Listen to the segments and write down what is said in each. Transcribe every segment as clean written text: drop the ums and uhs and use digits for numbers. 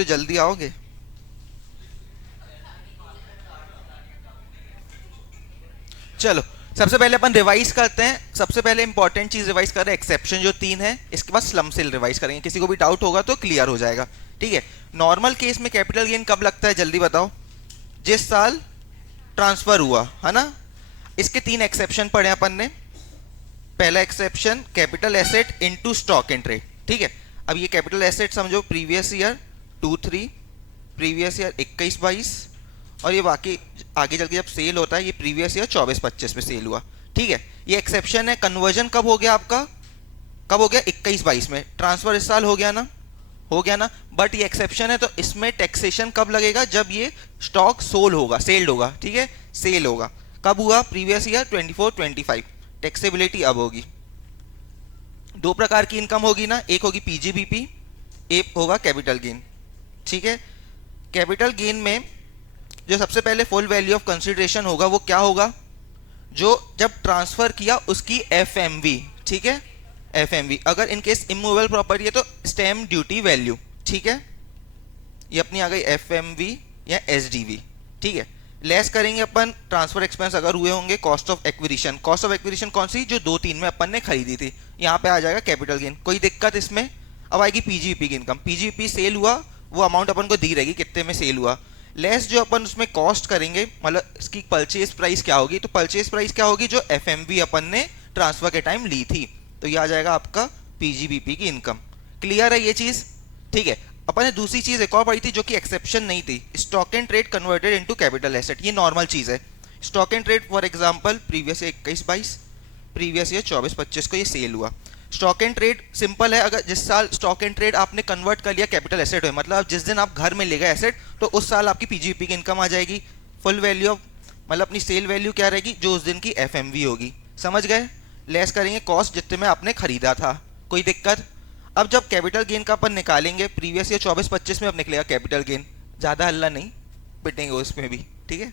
तो जल्दी आओगे। चलो, सबसे पहले अपन रिवाइज करते हैं। सबसे पहले इंपॉर्टेंट चीज रिवाइज कर रहे हैं, एक्सेप्शन जो तीन है। इसके बाद स्लम सेल रिवाइज करेंगे, किसी को भी डाउट होगा तो क्लियर हो जाएगा। ठीक है। नॉर्मल केस में कैपिटल गेन कब लगता है, जल्दी बताओ। जिस साल ट्रांसफर हुआ है ना। इसके तीन एक्सेप्शन पढ़े अपन ने। पहला exception, capital asset into stock and trade. ठीक है। अब ये कैपिटल एसेट समझो प्रीवियस ईयर 2-3, प्रीवियस ईयर 21-22, और ये बाकी आगे चल के जब सेल होता है ये प्रीवियस ईयर 24-25 में सेल हुआ। ठीक है। ये एक्सेप्शन है। कन्वर्जन कब हो गया आपका, कब हो गया, 21-22 में। ट्रांसफर इस साल हो गया ना, हो गया ना। बट ये एक्सेप्शन है तो इसमें टैक्सेशन कब लगेगा, जब ये स्टॉक सोल होगा, सेल्ड होगा। ठीक है, सेल होगा। कब हुआ, प्रीवियस ईयर 24-25। टैक्सेबिलिटी अब होगी। दो प्रकार की इनकम होगी ना, एक होगी पीजीबीपी, एक होगा कैपिटल गेन। ठीक है। कैपिटल गेन में जो सबसे पहले फुल वैल्यू ऑफ कंसिडरेशन होगा वो क्या होगा, जो जब ट्रांसफर किया उसकी एफएमवी। ठीक है, एफएमवी। अगर इन केस इमूवेबल प्रॉपर्टी है तो स्टैम्प ड्यूटी वैल्यू। ठीक है, ये अपनी आ गई एफएमवी या एसडीवी। ठीक है। लेस करेंगे अपन ट्रांसफर एक्सपेंस अगर हुए होंगे cost of acquisition. Cost of acquisition कौन सी, जो 2-3 में अपन ने खरीदी थी। यहाँ पे आ जाएगा कैपिटल गेन। कोई दिक्कत इसमें। अब आएगी पीजीपी की इनकम। पीजीपी सेल हुआ, वो अमाउंट अपन को दी रहेगी कितने में सेल हुआ। लेस जो अपन उसमें कॉस्ट करेंगे, मतलब इसकी परचेज प्राइस क्या होगी, तो परचेज प्राइस क्या होगी, जो एफएमवी अपन ने ट्रांसफर के टाइम ली थी। तो ये आ जाएगा आपका पीजीबीपी की इनकम। क्लियर है ये चीज। ठीक है। अपन ने दूसरी चीज एक और पढ़ी थी जो कि एक्सेप्शन नहीं थी, stock and trade converted into capital asset. ये नॉर्मल चीज है। Stock and trade for example previous year 21-22, previous year 24-25 को ये सेल हुआ। स्टॉक एंड ट्रेड सिंपल है, अगर जिस साल स्टॉक एंड ट्रेड आपने कन्वर्ट कर लिया कैपिटल एसेट में, मतलब जिस दिन आप घर में ले गए एसेट, तो उस साल आपकी पीजीपी की इनकम आ जाएगी। फुल वैल्यू ऑफ, मतलब अपनी सेल वैल्यू क्या रहेगी, जो उस दिन की एफएमवी होगी। समझ गए। लेस करेंगे कॉस्ट जितने में आपने खरीदा था। कोई दिक्कत। अब जब कैपिटल गेन का अपन निकालेंगे, प्रीवियस ईयर 24-25 में अब निकलेगा कैपिटल गेन। ज्यादा हल्ला नहीं पिटेंगे उसमें भी। ठीक है,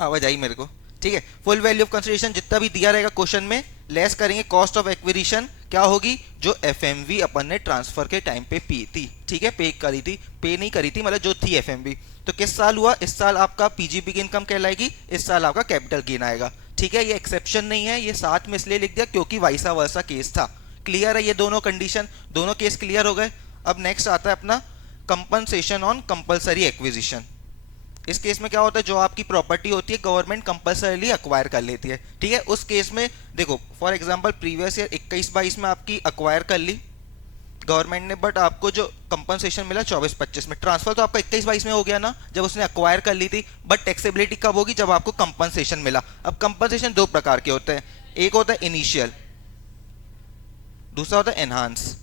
आवाज आई मेरे को। ठीक है। फुल वैल्यू ऑफ कंसिडरेशन जितना भी दिया रहेगा क्वेश्चन में, लेस करेंगे कॉस्ट ऑफ एक्विजिशन, क्या होगी, जो एफएमवी अपन ने ट्रांसफर के टाइम पे पी थी। ठीक है, पे करी थी, पे नहीं करी थी, मतलब जो थी एफएमवी। तो किस साल हुआ, इस साल आपका पीजीपी की इनकम कहलाएगी, इस साल आपका कैपिटल गेन आएगा। ठीक है। ये एक्सेप्शन नहीं है, ये साथ में इसलिए लिख दिया क्योंकि वाइसा वर्सा केस था। क्लियर है ये दोनों कंडीशन, दोनों केस क्लियर हो गए। अब नेक्स्ट आता है अपना कंपनसेशन ऑन कंपलसरी एक्विजिशन। इस केस में क्या होता है, जो आपकी प्रॉपर्टी होती है गवर्नमेंट कंपलसरीली अक्वायर कर लेती है। ठीक है। उस केस में देखो, फॉर एग्जांपल प्रीवियस ईयर 21-22 में आपकी अक्वायर कर ली गवर्नमेंट ने, बट आपको जो कंपनसेशन मिला 24-25 में। ट्रांसफर तो आपका 21-22 में हो गया ना, जब उसने अक्वायर कर ली थी। बट टैक्सेबिलिटी कब होगी, जब आपको कंपनसेशन मिला। अब कंपनसेशन दो प्रकार के होते हैं, एक होता है इनिशियल, दूसरा होता है एनहांस।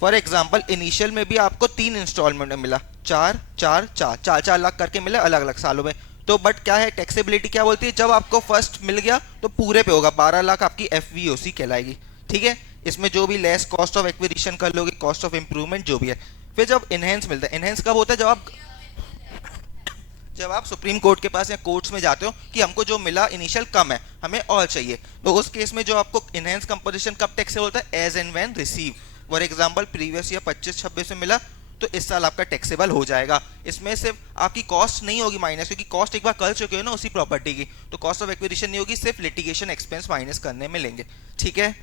फॉर एग्जाम्पल इनिशियल में भी आपको 3 इंस्टॉलमेंट में मिला, 4-4-4 लाख करके मिला अलग अलग सालों में। तो बट क्या है, टैक्सेबिलिटी क्या बोलती है, जब आपको फर्स्ट मिल गया तो पूरे पे होगा, 12 लाख आपकी एफवीओसी कहलाएगी। ठीक है। इसमें जो भी लेस कॉस्ट ऑफ एक्विजिशन कर लोगे, कॉस्ट ऑफ इंप्रूवमेंट जो भी है। फिर जब इनहेंस मिलता है, इनहेंस कब होता है, जब आप सुप्रीम कोर्ट के पास या कोर्ट्स में जाते हो कि हमको जो मिला इनिशियल कम है, हमें और चाहिए, तो उस केस में जो आपको इनहेंस कंपोजिशन कब टैक्सेबल होता है, as and when receive. For example previous year 25-26 में मिला तो इस साल आपका टैक्सेबल हो जाएगा। इसमें सिर्फ आपकी कॉस्ट नहीं होगी माइनस, क्योंकि कॉस्ट एक बार कर चुके हो ना उसी प्रॉपर्टी की, तो कॉस्ट ऑफ एक्विजिशन नहीं होगी, सिर्फ लिटिगेशन एक्सपेंस माइनस करने में लेंगे। ठीक है।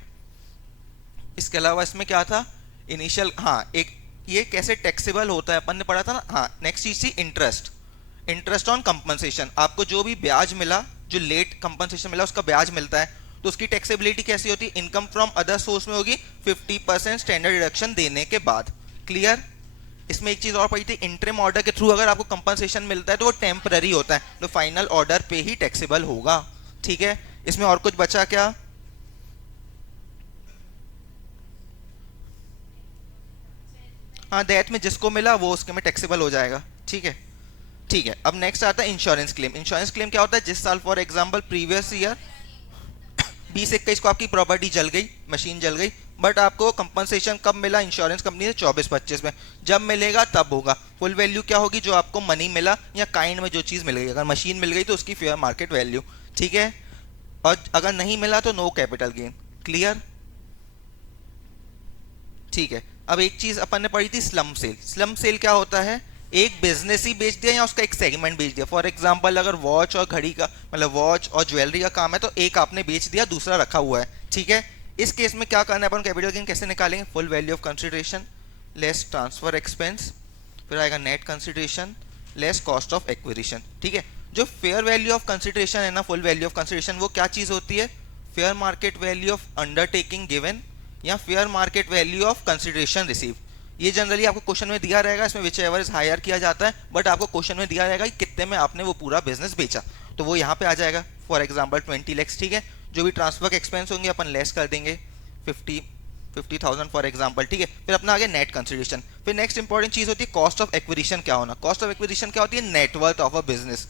इसके अलावा इसमें क्या था, इनिशियल, हाँ एक ये कैसे टैक्सेबल होता है अपन ने पढ़ा था ना। हाँ, नेक्स्ट चीज थी इंटरेस्ट। इंटरेस्ट ऑन कंपनसेशन, आपको जो भी ब्याज मिला, जो लेट कंपनसेशन मिला उसका ब्याज मिलता है, तो उसकी टैक्सेबिलिटी कैसी होती है, इनकम फ्रॉम अदर सोर्स में होगी 50% स्टैंडर्ड डिडक्शन देने के बाद। क्लियर। इसमें एक चीज और पड़ी थी, इंटरिम ऑर्डर के थ्रू अगर आपको कंपनसेशन मिलता है तो वो टेम्पररी होता है, तो फाइनल ऑर्डर पे ही टैक्सेबल होगा। ठीक है। इसमें और कुछ बचा क्या, हाँ डेथ में जिसको मिला वो उसके में टैक्सेबल हो जाएगा। ठीक है। ठीक है। अब नेक्स्ट आता है इंश्योरेंस क्लेम। इंश्योरेंस क्लेम क्या होता है, जिस साल फॉर एग्जांपल प्रीवियस ईयर 20-21 को आपकी प्रॉपर्टी जल गई, मशीन जल गई, बट आपको कंपनसेशन कब मिला इंश्योरेंस कंपनी से, 24-25 में। जब मिलेगा तब होगा। फुल वैल्यू क्या होगी, जो आपको मनी मिला या काइंड में जो चीज मिल गई, अगर मशीन मिल गई तो उसकी फेयर मार्केट वैल्यू। ठीक है। और अगर नहीं मिला तो नो कैपिटल गेन। क्लियर। ठीक है। अब एक चीज अपन ने पढ़ी थी स्लम सेल। स्लम सेल क्या होता है? एक बिजनेस ही बेच दिया या उसका एक सेगमेंट बेच दिया। फॉर एग्जांपल अगर वॉच और घड़ी का मतलब वॉच और ज्वेलरी का काम है तो एक आपने बेच दिया, दूसरा रखा हुआ है, ठीक है। इस केस में क्या करना है अपन, कैपिटल गेन कैसे निकालेंगे? Full value of consideration less transfer expense, फिर आएगा net consideration less cost of acquisition, ठीक है। जो फेयर वैल्यू ऑफ कंसिडरेशन है ना, फुल वैल्यू ऑफ कंसिडरेशन, वो क्या चीज होती है? Fair market value of undertaking given या fair market value of consideration receive. ये जनरली आपको क्वेश्चन में दिया रहेगा, इसमें विच एवर इज हायर किया जाता है, बट आपको क्वेश्चन में दिया रहेगा कि कितने में आपने वो पूरा बिजनेस बेचा, तो वो यहाँ पे आ जाएगा। फॉर एग्जाम्पल 20 लैक्स, ठीक है। जो भी ट्रांसफर एक्सपेंस होंगे अपन लेस कर देंगे 50,000 फॉर एग्जाम्पल, ठीक है। फिर अपना आगे नेट कंसिडरेशन। फिर नेक्स्ट इंपॉर्टेंट चीज होती है कॉस्ट ऑफ एक्विजिशन क्या होना। कॉस्ट ऑफ एक्विजिशन क्या होती है? Net worth of a business.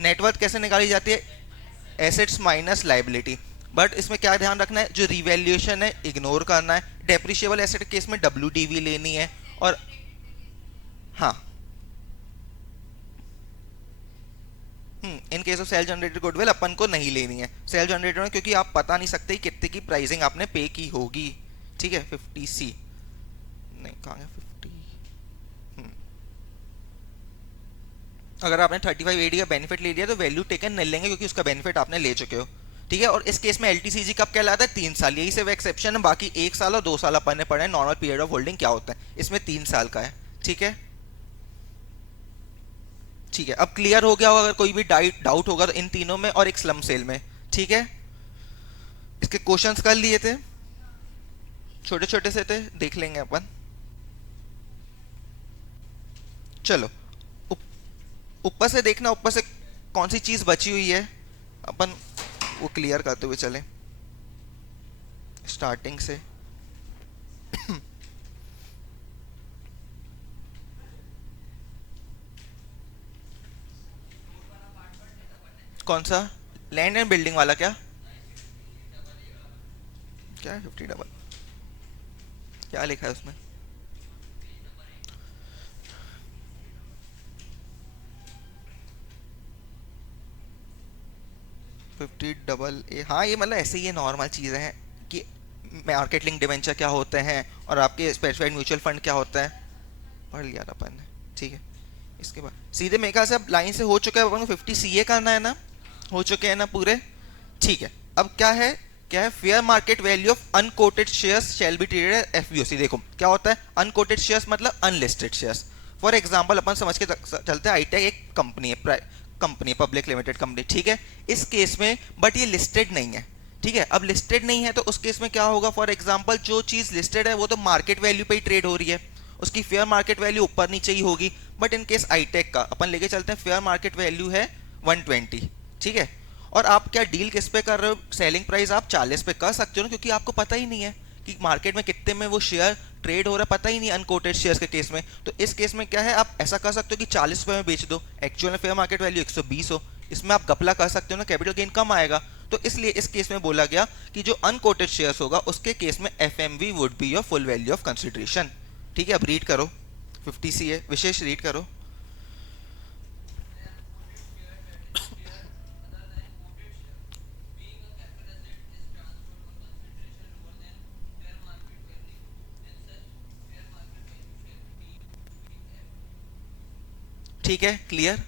Net worth कैसे निकाली जाती है? Assets minus liability. बट इसमें क्या ध्यान रखना है? जो रिवैल्यूएशन है इग्नोर करना है। डेप्रिशिएबल एसेट केस में डब्ल्यू लेनी है। और हाँ, in case of self generated goodwill अपन को नहीं लेनी है सेल्फ जनरेटेड में, क्योंकि आप पता नहीं सकते कितने की प्राइसिंग आपने पे की होगी, ठीक है। 50C नहीं, कहाँ है 50? अगर आपने 35AD का बेनिफिट ले लिया तो वैल्यू टेकन नहीं लेंगे, क्योंकि उसका बेनिफिट आपने ले चुके हो, ठीक है। और इस केस में LTCG कब कहलाता है? 3 साल, यही सिर्फ एक्सेप्शन है। बाकी 1 साल और 2 साल अपन ने पढ़े नॉर्मल पीरियड ऑफ होल्डिंग क्या होता है, इसमें 3 साल का है, ठीक है। ठीक है, अब क्लियर हो गया होगा। अगर कोई भी डाउट होगा तो इन तीनों में और एक स्लम सेल में, ठीक है। इसके क्वेश्चंस कर लिए थे, छोटे छोटे से थे, देख लेंगे अपन। चलो, ऊपर से देखना, ऊपर से कौन सी चीज बची हुई है, अपन वो क्लियर करते हुए चले स्टार्टिंग से। कौन सा? लैंड एंड बिल्डिंग वाला क्या? क्या है 50 डबल? क्या लिखा है उसमें? 50AA, हाँ ये मतलब ऐसे ही ये नॉर्मल चीज़ें हैं कि मार्केट लिंक डिवेंचर क्या होते हैं और आपके स्पेसिफाइड म्यूचुअल फंड क्या होता है, पढ़ लिया था अपन ने, ठीक है। इसके बाद सीधे मेरे ख्याल से अब लाइन से हो चुका है, अपन को 50CA करना है ना, हो चुके हैं ना पूरे, ठीक है। अब क्या है, क्या है? Fair market value of unquoted shares shall be traded as FBOC। देखो क्या होता है अनकोटेड शेयर्स, मतलब अनलिस्टेड शेयर्स। फॉर एग्जांपल अपन समझ के चलते हैं, आईटेक एक कंपनी है, कंपनी पब्लिक लिमिटेड कंपनी, ठीक है। इस केस में बट ये लिस्टेड नहीं है, ठीक है। अब लिस्टेड नहीं है तो उस केस में क्या होगा? फॉर एग्जांपल जो चीज लिस्टेड है वो तो मार्केट वैल्यू पे ही ट्रेड हो रही है, उसकी फेयर मार्केट वैल्यू ऊपर नीचे ही होगी। बट इन केस आईटेक का अपन लेके चलते हैं, फेयर मार्केट वैल्यू है 120, ठीक है। और आप क्या डील किस पे कर रहे हो? सेलिंग प्राइस आप 40 पे कर सकते हो ना, क्योंकि आपको पता ही नहीं है कि मार्केट में कितने में वो शेयर ट्रेड हो रहा है, पता ही नहीं अनकोटेड शेयर्स के केस में। तो इस केस में क्या है, आप ऐसा कर सकते हो कि 40 रुपए में बेच दो, एक्चुअल में फेयर मार्केट वैल्यू 120 हो, इसमें आप गपला कर सकते हो ना, कैपिटल गेन कम आएगा। तो इसलिए इस केस में बोला गया कि जो अनकोटेड शेयर्स होगा उसके केस में FMV would be your full value of consideration, ठीक है। अब रीड करो 50CA विशेष, रीड करो। ठीक है, क्लियर।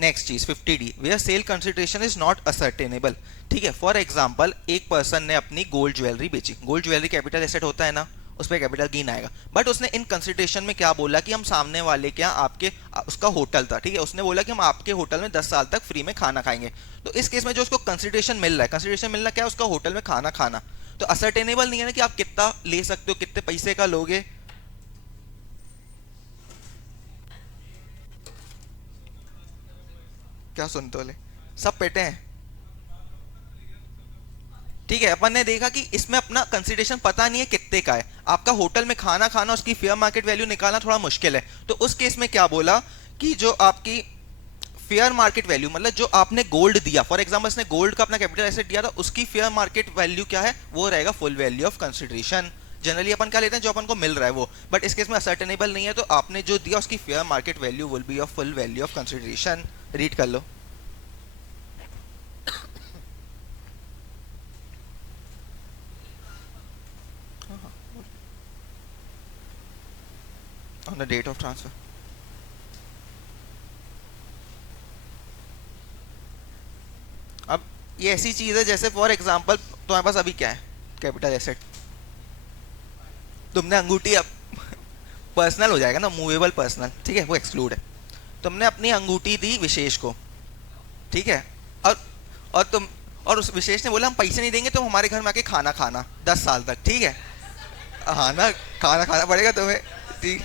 नेक्स्ट चीज 50D, where sale consideration is not ascertainable, ठीक है। फॉर एग्जांपल एक पर्सन ने अपनी गोल्ड ज्वेलरी बेची, गोल्ड ज्वेलरी कैपिटल एसेट होता है ना, उस पर कैपिटल गेन आएगा। बट उसने इन कंसिडरेशन में क्या बोला कि हम सामने वाले क्या आपके उसका होटल था, ठीक है, उसने बोला कि हम आपके होटल में 10 साल तक फ्री में खाना खाएंगे। तो इस केस में जो उसको कंसिडरेशन मिल रहा है, कंसिडरेशन मिलना क्या है? उसका होटल में खाना खाना। तो असर्टेनेबल नहीं है ना कि आप कितना ले सकते हो, कितने पैसे का लोगे। क्या सुनते हो ले, सब पेटे हैं, ठीक है। अपन ने देखा कि इसमें अपना कंसिडरेशन पता नहीं है कितने का है, आपका होटल में खाना खाना उसकी फेयर मार्केट वैल्यू निकालना थोड़ा मुश्किल है। तो उस केस में क्या बोला कि जो आपकी फेयर मार्केट वैल्यू, मतलब जो आपने गोल्ड दिया, फॉर एग्जांपल इसने गोल्ड का अपना कैपिटल एसेट दिया था, उसकी फेयर मार्केट वैल्यू क्या है? वो रहेगा full value of consideration. Generally अपन क्या लेते हैं? जो अपन को मिल रहा है वो। बट इस केस में असर्टेनेबल नहीं है, तो आपने जो दिया उसकी fair market value will be of full value of consideration. Read कर लो। हाँ हाँ, on the date of transfer. अब ये ऐसी चीज है जैसे फॉर एग्जांपल तुम्हारे पास अभी क्या है, कैपिटल एसेट, तुमने अंगूठी, अब पर्सनल हो जाएगा ना, मूवेबल पर्सनल, ठीक है, वो एक्सक्लूड है। तुमने अपनी अंगूठी दी विशेष को, ठीक है, और और तुम और उस विशेष ने बोला हम पैसे नहीं देंगे, तुम हमारे घर में आके खाना खाना 10 साल तक, ठीक है। हाँ ना, खाना खाना पड़ेगा तुम्हें, ठीक।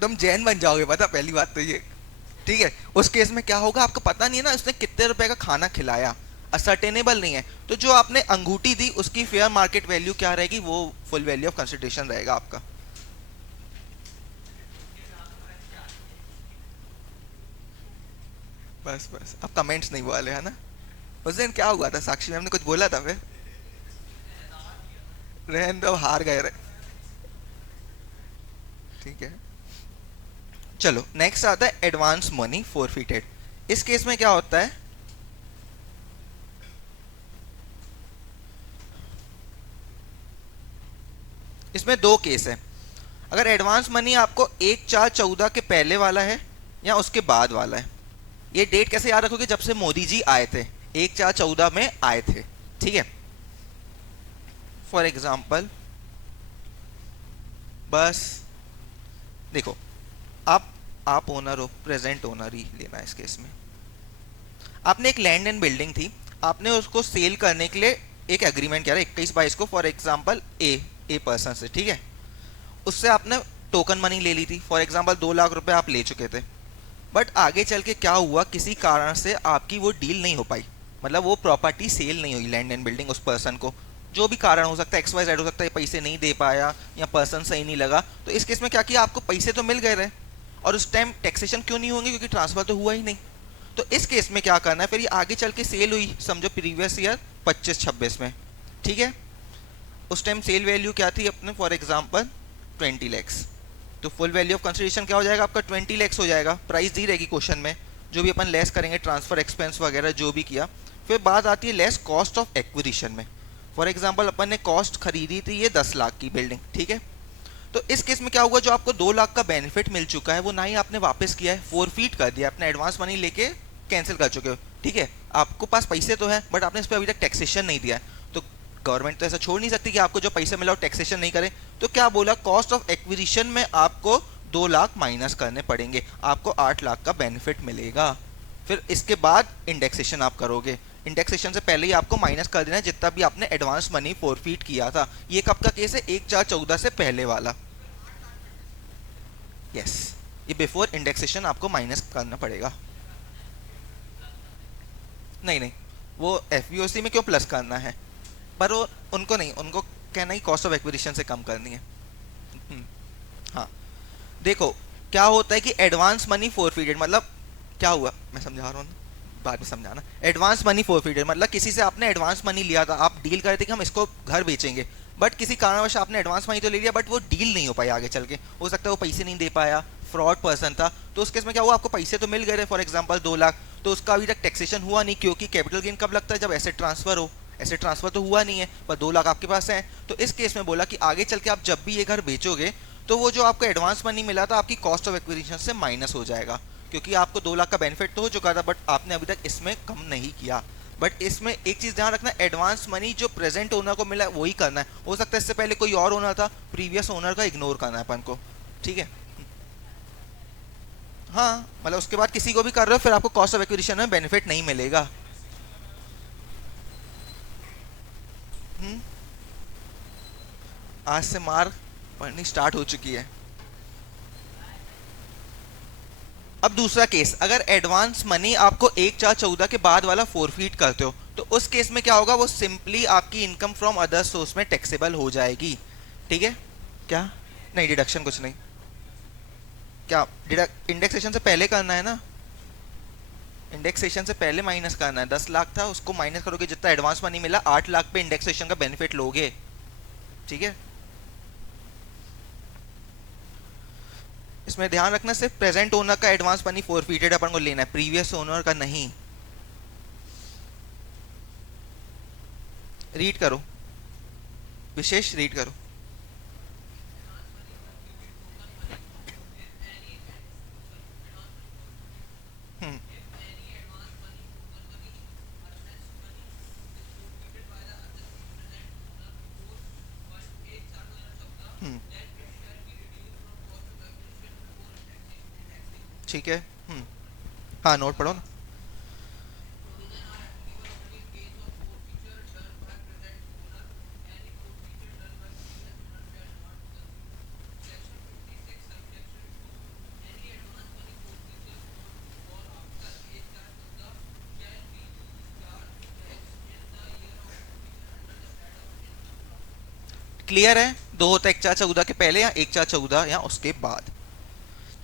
तुम जैन बन जाओगे, पता, पहली बात तो ये, ठीक है। उस केस में क्या होगा, आपको पता नहीं है ना उसने कितने रुपए का खाना खिलाया, असर्टेनेबल नहीं है, तो जो आपने अंगूठी दी उसकी फेयर मार्केट वैल्यू क्या रहेगी, वो फुल वैल्यू ऑफ कंसिडरेशन रहेगा आपका। बस बस, अब कमेंट्स नहीं वाले है ना। उस दिन क्या हुआ था, साक्षी मैम ने कुछ बोला था फिर, रहन दो, हार गए रहे, ठीक है। चलो नेक्स्ट आता है एडवांस मनी फोरफिटेड। इस केस में क्या होता है, इसमें दो केस है। अगर एडवांस मनी आपको 1/4/14 के पहले वाला है या उसके बाद वाला है, ये डेट कैसे याद रखोगे, जब से मोदी जी आए थे, 1/4/14 में आए थे, ठीक है। फॉर एग्जाम्पल बस देखो, आप ओनर हो, प्रेजेंट ओनर ही लेना है इस केस में। आपने एक लैंड एंड बिल्डिंग थी, आपने उसको सेल करने के लिए एक एग्रीमेंट किया 21/22 को, फॉर एग्जाम्पल ए पर्सन से, ठीक है। उससे आपने टोकन मनी ले ली थी, फॉर एग्जाम्पल 2 लाख रुपए आप ले चुके थे। बट आगे चल के क्या हुआ, किसी कारण से आपकी वो डील नहीं हो पाई, मतलब वो प्रॉपर्टी सेल नहीं हुई, लैंड एंड बिल्डिंग, उस पर्सन को, जो भी कारण हो सकता है, XYZ हो सकता है, पैसे नहीं दे पाया या पर्सन सही नहीं लगा, तो इस केस में क्या किया, आपको पैसे तो मिल गए रहे, और उस टाइम टैक्सेशन क्यों नहीं होंगे, क्योंकि ट्रांसफर तो हुआ ही नहीं। तो इस केस में क्या करना है, फिर ये आगे चल के सेल हुई, समझो प्रीवियस ईयर 25-26 में, ठीक है। उस टाइम सेल वैल्यू क्या थी अपने, फॉर एग्जांपल 20 lakhs, तो फुल वैल्यू ऑफ कंसिडरेशन क्या हो जाएगा आपका, 20 lakhs हो जाएगा। प्राइस दी रहेगी क्वेश्चन में, जो भी अपन लेस करेंगे, ट्रांसफर एक्सपेंस वगैरह जो भी किया। फिर बात आती है लेस कॉस्ट ऑफ एक्विजिशन में। फॉर एग्जांपल अपन ने कॉस्ट खरीदी थी ये 10 लाख की बिल्डिंग, ठीक है। तो इस केस में क्या हुआ, जो आपको 2 लाख का बेनिफिट मिल चुका है वो ना ही आपने वापस किया है, फोरफीट कर दिया, अपने एडवांस मनी लेके कैंसिल कर चुके हो, ठीक है। आपको पास पैसे तो है, बट आपने इस पर अभी तक टैक्सेशन नहीं दिया है, तो गवर्नमेंट तो ऐसा छोड़ नहीं सकती कि आपको जो पैसे मिला टैक्सेशन नहीं करे। तो क्या बोला, कॉस्ट ऑफ एक्विजिशन में आपको 2 लाख माइनस करने पड़ेंगे, आपको 8 लाख का बेनिफिट मिलेगा। फिर इसके बाद इंडेक्सेशन आप करोगे, इंडेक्सेशन से पहले ही आपको माइनस कर देना है जितना भी आपने एडवांस मनी फोरफीट किया था। ये कब का केस है, 1/4/14 से पहले वाला, यस। ये बिफोर इंडेक्सेशन आपको माइनस करना पड़ेगा। नहीं नहीं, वो FVOC में क्यों प्लस करना है, पर वो उनको नहीं, उनको कहना ही कॉस्ट ऑफ एक्विजिशन से कम करनी है। हम्म, हाँ। देखो क्या होता है कि एडवांस मनी फोरफीटेड मतलब क्या हुआ, मैं समझा रहा हूँ, बाद में समझाना। एडवांस मनी फोरफीटेड मतलब किसी से आपने एडवांस मनी लिया था, आप डील कर रहे थे कि हम इसको घर बेचेंगे, बट किसी कारणवश आपने एडवांस मनी तो ले लिया, बट वो डील नहीं हो पाई आगे चल के, हो सकता है वो पैसे नहीं दे पाया, फ्रॉड पर्सन था, तो उस केस में क्या हुआ, आपको पैसे तो मिल गए, फॉर एग्जाम्पल 2 लाख, तो उसका अभी तक टैक्सेशन हुआ नहीं, क्योंकि कैपिटल गेन कब लगता है, जब एसेट ट्रांसफर हो। एसेट ट्रांसफर तो हुआ नहीं है, पर 2 लाख आपके पास है। तो इस केस में बोला कि आगे चल के आप जब भी ये घर बेचोगे, तो वो जो आपको एडवांस मनी मिला था आपकी कॉस्ट ऑफ एक्विजिशन से माइनस हो जाएगा, क्योंकि आपको 2 लाख का बेनिफिट तो हो चुका था, बट आपने अभी तक इसमें कम नहीं किया। बट इसमें एक चीज ध्यान रखना, एडवांस मनी जो प्रेजेंट ओनर को मिला है वही करना है, हो सकता है इससे पहले कोई और ओनर था, प्रीवियस ओनर का इग्नोर करना है अपन को, ठीक है। हाँ, मतलब उसके बाद किसी को भी कर रहे हो फिर आपको कॉस्ट ऑफ एक्विजिशन में बेनिफिट नहीं मिलेगा। हम्म, आज से मार पड़नी स्टार्ट हो चुकी है। अब दूसरा केस, अगर एडवांस मनी आपको 1/4/14 के बाद वाला फोरफीट करते हो, तो उस केस में क्या होगा, वो सिंपली आपकी इनकम फ्रॉम अदर सोर्स में टैक्सेबल हो जाएगी, ठीक है। क्या, नहीं डिडक्शन कुछ नहीं, क्या डिडक्ट इंडेक्सेशन से पहले करना है ना, इंडेक्सेशन से पहले माइनस करना है। 10 लाख था, उसको माइनस करोगे, जितना एडवांस मनी मिला 8 लाख पे इंडेक्सेशन का बेनिफिट लोगे, ठीक है। इसमें ध्यान रखना, सिर्फ प्रेजेंट ओनर का एडवांस मनी फोरफीटेड अपन को लेना है, प्रीवियस ओनर का नहीं। रीड करो, विशेष रीड करो। हम्म। हम्म। ठीक है। हम्म। हाँ, नोट पढ़ो ना। क्लियर है? दो होता है, एक 4 14 के पहले या एक 4 14 या उसके बाद।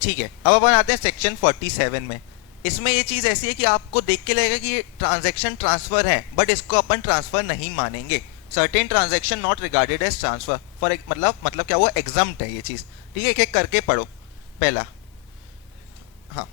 ठीक है, अब अपन आते हैं सेक्शन 47 में। इसमें ये चीज ऐसी है कि आपको देख के लगेगा कि ये ट्रांजैक्शन ट्रांसफर है, बट इसको अपन ट्रांसफर नहीं मानेंगे। Certain transaction not regarded as transfer for, मतलब क्या हुआ, एग्जम्प्ट है ये चीज। ठीक है, एक एक करके पढ़ो। पहला। हाँ।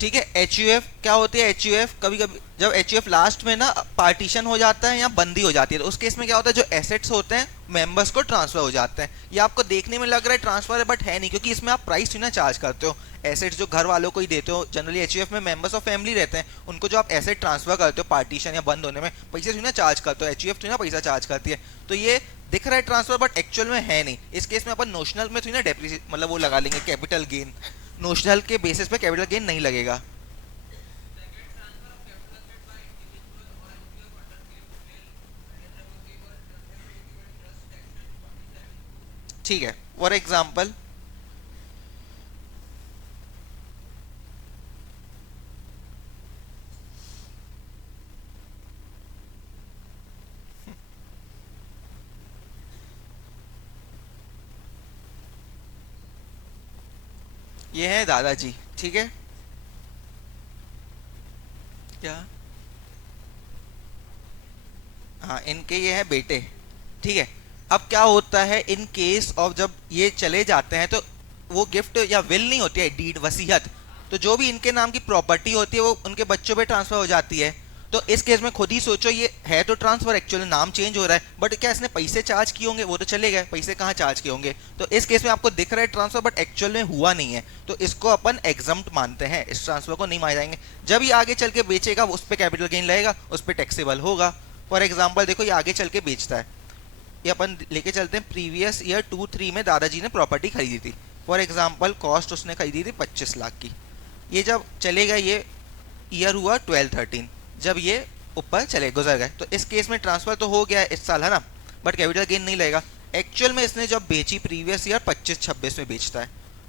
ठीक है, एच यू एफ क्या होती है? एच यू एफ कभी कभी जब एच यू एफ लास्ट में ना पार्टीशन हो जाता है या बंदी हो जाती है, तो उस केस में क्या होता है, जो एसेट्स होते हैं मेंबर्स को ट्रांसफर हो जाते हैं। ये आपको देखने में लग रहा है ट्रांसफर है, बट है नहीं, क्योंकि इसमें आप प्राइस ना चार्ज करते हो। एसेट्स जो घर वालों को ही देते हो, जनरली एच यू एफ में मेंबर्स ऑफ फैमिली रहते हैं, उनको जो आप एसेट ट्रांसफर करते हो पार्टीशन या बंद होने में, पैसे ना चार्ज करते हो। एच यू एफ ना पैसा चार्ज करती है। तो ये दिख रहा है ट्रांसफर, बट एक्चुअल में है नहीं। इस केस में अपन नोशनल में ना डेप्रिसिएट, मतलब वो लगा लेंगे कैपिटल गेन। नोशनल के बेसिस पे कैपिटल गेन नहीं लगेगा। ठीक है, फॉर एग्जाम्पल। ये है दादाजी। ठीक है। क्या? हाँ, इनके ये है बेटे। ठीक है। अब क्या होता है इन केस ऑफ जब ये चले जाते हैं, तो वो गिफ्ट या विल नहीं होती है, डीड, वसीयत। तो जो भी इनके नाम की प्रॉपर्टी होती है वो उनके बच्चों पे ट्रांसफर हो जाती है। तो इस केस में खुद ही सोचो, ये है तो ट्रांसफर, एक्चुअली नाम चेंज हो रहा है, बट क्या इसने पैसे चार्ज किए होंगे? वो तो चले गए, पैसे कहाँ चार्ज किए होंगे? तो इस केस में आपको दिख रहा है ट्रांसफर, बट एक्चुअल में हुआ नहीं है। तो इसको अपन एग्जम्प्ट मानते हैं, इस ट्रांसफर को नहीं माने जाएंगे। जब ये आगे चल के बेचेगा, उस पर कैपिटल गेन लगेगा, उस पर टैक्सेबल होगा। फॉर एग्जाम्पल देखो, ये आगे चल के बेचता है। ये अपन लेके चलते हैं, प्रीवियस ईयर 2-3 में दादाजी ने प्रॉपर्टी खरीदी थी। फॉर एग्जाम्पल कॉस्ट उसने खरीदी थी 25 लाख की। ये जब चलेगा, ये ईयर हुआ 12-13, जब ये ऊपर चले गुजर गए, तो इस केस में ट्रांसफर तो हो गया है इस साल, है ना, बट कैपिटल गेन नहीं लगेगा। एक्चुअल में इसने जब बेची प्रीवियस ईयर 25-26 में बेचता है।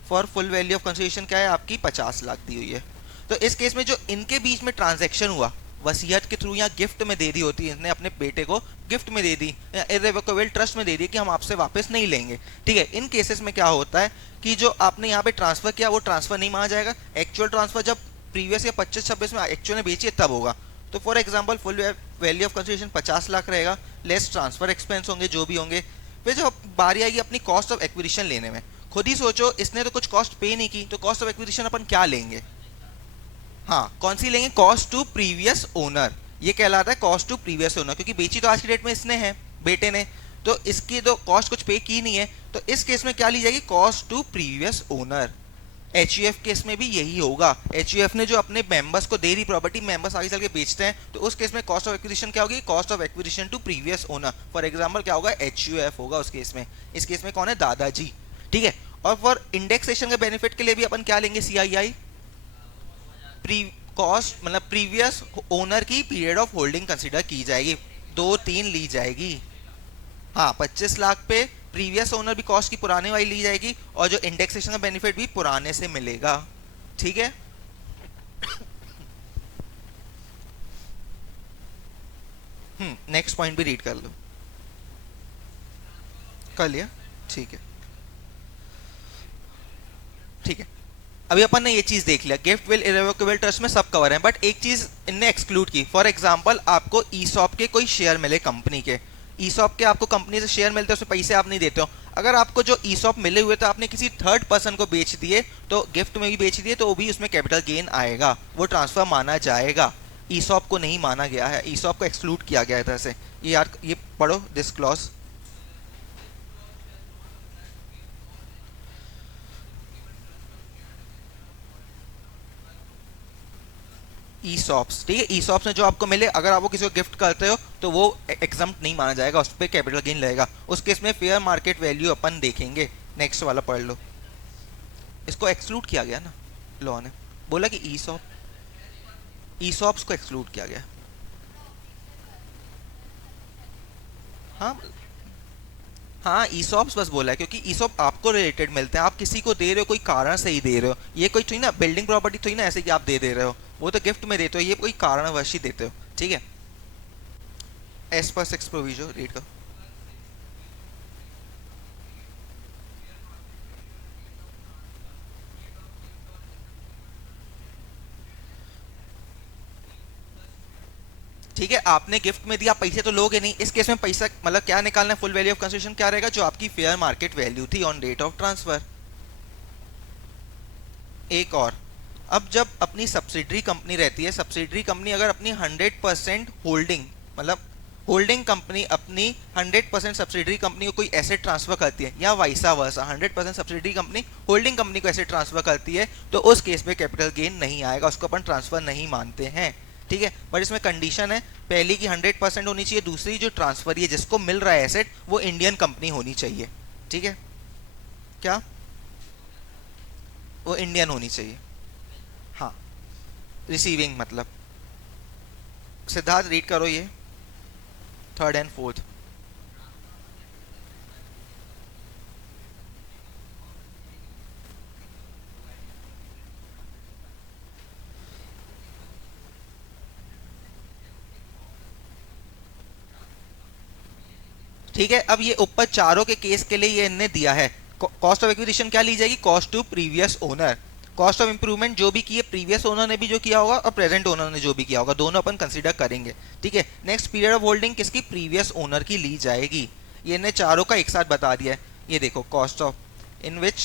For full value of consideration क्या है आपकी? 50 लाख दी हुई है। तो इस केस में जो इनके बीच में ट्रांजेक्शन हुआ, वसीयत के थ्रू या गिफ्ट में दे दी होती है, इसने अपने बेटे को गिफ्ट में दे दी या इर्रेवोकेबल ट्रस्ट में दे दी कि हम आपसे वापस नहीं लेंगे। ठीक है, इन केसेस में क्या होता है कि जो आपने यहाँ पे ट्रांसफर किया वो ट्रांसफर नहीं माना जाएगा। एक्चुअल ट्रांसफर जब प्रीवियस या 25-26 में एक्चुअल में बेचिए तब होगा। तो for example full value of consideration 50 lakh रहेगा, लेस ट्रांसफर एक्सपेंस होंगे जो भी होंगे। फिर जब बारी आएगी अपनी कॉस्ट ऑफ एक्विजिशन लेने में, खुद ही सोचो, इसने तो कुछ कॉस्ट पे नहीं की, तो कॉस्ट ऑफ एक्विजिशन अपन क्या लेंगे? हाँ, कौन सी लेंगे? Cost to previous owner. ये कहलाता है कॉस्ट टू प्रीवियस ओनर, क्योंकि बेची तो आज की डेट में इसने है, बेटे ने, तो इसकी तो कॉस्ट कुछ पे की नहीं है। तो इस केस में क्या ली जाएगी? Cost to previous owner. H U F case में भी यही होगा। एच यू एफ ने जो अपने मेंबर्स को दे दी प्रॉपर्टी, मेंबर्स आगे चल के बेचते हैं, तो उस केस में कॉस्ट ऑफ एक्विजिशन क्या होगी? Cost of acquisition to previous owner. For example क्या होगा? एच यू एफ होगा उस केस में। इस केस में कौन है? दादाजी। ठीक है। और फॉर इंडेक्सेशन के बेनिफिट के लिए भी अपन क्या लेंगे? सी आई आई। प्री कॉस्ट मतलब प्रीवियस ओनर की पीरियड ऑफ होल्डिंग कंसीडर की जाएगी, 2-3 ली जाएगी। हाँ, 25 लाख पे प्रीवियस ओनर भी कॉस्ट की पुराने वाली ली जाएगी, और जो इंडेक्सेशन का बेनिफिट भी पुराने से मिलेगा। ठीक है। नेक्स्ट पॉइंट भी रीड कर लो। कर लिया? ठीक है। ठीक है, अभी अपन ने ये चीज देख लिया, गिफ्ट विल इरेवोकेबल ट्रस्ट में सब कवर है, बट एक चीज इनने एक्सक्लूड की। फॉर एग्जांपल आपको ईसॉप के कोई शेयर मिले कंपनी के, ईसॉप के आपको कंपनी से शेयर मिलते हैं, उसमें पैसे आप नहीं देते हो। अगर आपको जो ईसॉप मिले हुए थे आपने किसी थर्ड पर्सन को बेच दिए, तो गिफ्ट में भी बेच दिए, तो वो भी उसमें कैपिटल गेन आएगा, वो ट्रांसफर माना जाएगा। ईसॉप को नहीं माना गया है, ईसॉप को एक्सक्लूड किया गया है इधर से। ये यार ये पढ़ो दिस क्लॉज। ईसॉप्स, ठीक है, ईसॉप्स में जो आपको मिले, अगर आप वो किसी को गिफ्ट करते हो तो वो एग्जम्प्ट नहीं माना जाएगा, उस पर कैपिटल गेन लगेगा। उस केस में फेयर मार्केट वैल्यू अपन देखेंगे। नेक्स्ट वाला पढ़ लो। इसको एक्सक्लूड किया गया ना लॉ ने, बोला कि ईसॉप्स को एक्सक्लूड किया गया। हाँ हाँ, ईसॉप्स बस बोला है क्योंकि ईसॉप आपको रिलेटेड मिलते हैं, आप किसी को दे रहे हो कोई कारण से ही दे रहे हो, ये कोई थोड़ी ना बिल्डिंग प्रॉपर्टी थोड़ी ना ऐसे कि आप दे रहे हो, वो तो गिफ्ट में देते हो, ये कोई कारणवश ही देते हो, ठीक है। एस पर सिक्स प्रोविजो रीड करो। ठीक है, आपने गिफ्ट में दिया, पैसे तो लोगे नहीं, इस केस में पैसा मतलब क्या निकालना है, फुल वैल्यू ऑफ कंसिडरेशन क्या रहेगा, जो आपकी फेयर मार्केट वैल्यू थी ऑन डेट ऑफ ट्रांसफर। एक और, अब जब अपनी सब्सिडरी कंपनी रहती है, सब्सिडरी कंपनी अगर अपनी 100% होल्डिंग, मतलब होल्डिंग कंपनी अपनी 100% सब्सिडरी कंपनी को कोई एसेट ट्रांसफर करती है, या वाइसा वर्सा 100% सब्सिडरी कंपनी होल्डिंग कंपनी को एसेट ट्रांसफर करती है, तो उस केस में कैपिटल गेन नहीं आएगा, उसको अपन ट्रांसफर नहीं मानते हैं, ठीक है। बट इसमें कंडीशन है, पहली की 100% होनी चाहिए, दूसरी जो ट्रांसफर है जिसको मिल रहा है एसेट वो इंडियन कंपनी होनी चाहिए, ठीक है। क्या? वो इंडियन होनी चाहिए, हाँ, रिसीविंग मतलब। सिद्धार्थ रीड करो ये थर्ड एंड फोर्थ। ठीक है, अब ये ऊपर चारों के केस के लिए ये इनने दिया है, कॉस्ट ऑफ एक्विजिशन क्या ली जाएगी, cost to previous owner. Cost of improvement जो भी किए प्रीवियस ओनर ने भी जो किया होगा और प्रेजेंट ओनर ने जो भी किया होगा, दोनों अपन कंसीडर करेंगे, ठीक है। नेक्स्ट पीरियड ऑफ होल्डिंग किसकी, प्रीवियस ओनर की ली जाएगी। ये इन्हें चारों का एक साथ बता दिया है। ये देखो cost of in which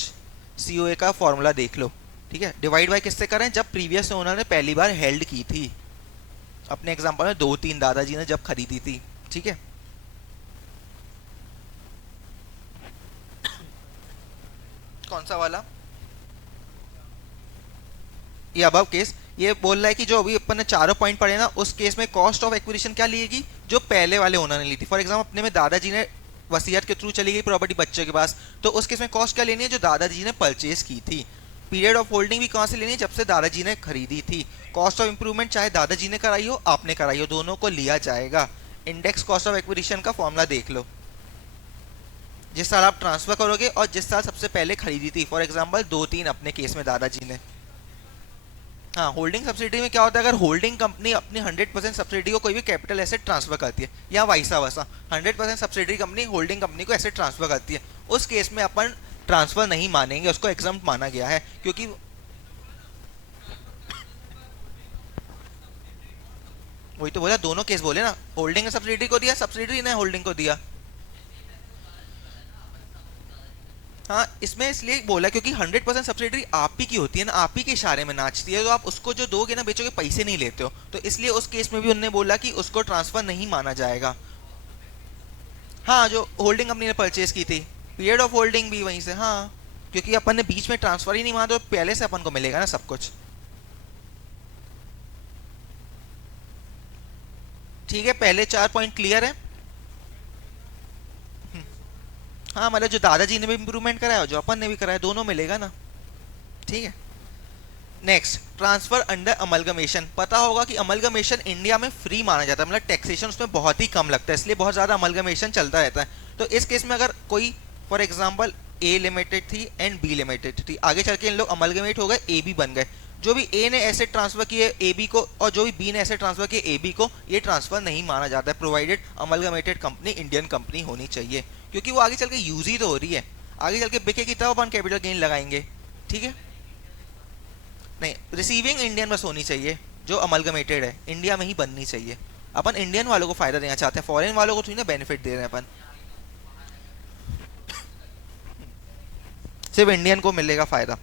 COA का फॉर्मूला देख लो, ठीक है। डिवाइड बाय किससे करें, जब प्रीवियस ओनर ने पहली बार हेल्ड की थी, अपने एग्जाम्पल में 2-3 दादाजी ने जब खरीदी थी, ठीक है। कौन सा वाला? ये अबव केस, ये बोल रहा है कि जो अभी अपन ने चारों पॉइंट पढ़े ना, उस केस में कॉस्ट ऑफ एक्विजिशन क्या लिएगी, जो पहले वाले ओनर ने ली थी। फॉर एग्जाम्पल अपने में दादाजी ने वसीयत के थ्रू चली गई प्रॉपर्टी बच्चे के पास, तो उस केस में कॉस्ट क्या लेनी है, जो दादाजी ने परचेज की थी। पीरियड ऑफ होल्डिंग भी कहाँ से लेनी है, जब से दादाजी ने खरीदी थी। कॉस्ट ऑफ इंप्रूवमेंट चाहे दादाजी ने कराई हो आपने कराई हो, दोनों को लिया जाएगा। इंडेक्स कॉस्ट ऑफ एक्विजिशन का फॉर्मूला देख लो, जिस साल आप ट्रांसफर करोगे और जिस साल सबसे पहले खरीदी थी। फॉर एग्जाम्पल 2-3 अपने केस में दादाजी ने। हाँ, होल्डिंग सब्सिडी में क्या होता है, अगर होल्डिंग कंपनी अपनी 100% सब्सिडी को कोई भी कैपिटल एसेट ट्रांसफर करती है, या वाइसा वर्सा 100% सब्सिडी कंपनी होल्डिंग कंपनी को एसेट ट्रांसफर करती है, उस केस में अपन ट्रांसफर नहीं मानेंगे, उसको एग्जम्प्ट माना गया है, क्योंकि वही तो बोला, दोनों केस बोले ना, होल्डिंग ने सब्सिडी को दिया, सब्सिडी ने होल्डिंग को दिया। हाँ, इसमें इसलिए बोला क्योंकि 100% सब्सिडी आप ही की होती है ना, आप ही के इशारे में नाचती है, तो आप उसको जो दोगे ना बेचोगे, पैसे नहीं लेते हो, तो इसलिए उस केस में भी उन्होंने बोला कि उसको ट्रांसफर नहीं माना जाएगा। हाँ, जो होल्डिंग कंपनी ने परचेज की थी, पीरियड ऑफ होल्डिंग भी वहीं से, हाँ, क्योंकि अपन ने बीच में ट्रांसफर ही नहीं माना, तो पहले से अपन को मिलेगा ना सब कुछ। ठीक है, पहले 4 पॉइंट क्लियर है। हाँ, मतलब जो दादाजी ने भी इंप्रूवमेंट कराया, जो अपन ने भी कराया, दोनों मिलेगा ना, ठीक है। Next, transfer under amalgamation. पता होगा कि अमलगमेशन इंडिया में फ्री माना जाता है, मतलब टैक्सेशन उसमें बहुत ही कम लगता है, इसलिए बहुत ज़्यादा अमलगमेशन चलता रहता है। तो इस केस में अगर कोई फॉर एग्जांपल ए लिमिटेड थी एंड बी लिमिटेड थी, आगे चल के इन लोग अमलगमेट हो गए, ए बी बन गए, जो भी ए ने एसेट ट्रांसफर किए ए बी को और जो भी बी ने एसेट ट्रांसफर किए ए बी को, ये ट्रांसफर नहीं माना जाता है, provided amalgamated company Indian company होनी चाहिए, क्योंकि वो आगे चल के यूज ही तो हो रही है, आगे चल के बिकेगी तब अपन कैपिटल गेन लगाएंगे, ठीक है। नहीं, रिसीविंग इंडियन बस होनी चाहिए, जो अमलगमेटेड है इंडिया में ही बननी चाहिए। अपन इंडियन वालों को फायदा देना चाहते हैं, फॉरेन वालों को थोड़ी ना बेनिफिट दे रहे हैं अपन, सिर्फ इंडियन को मिलेगा फायदा।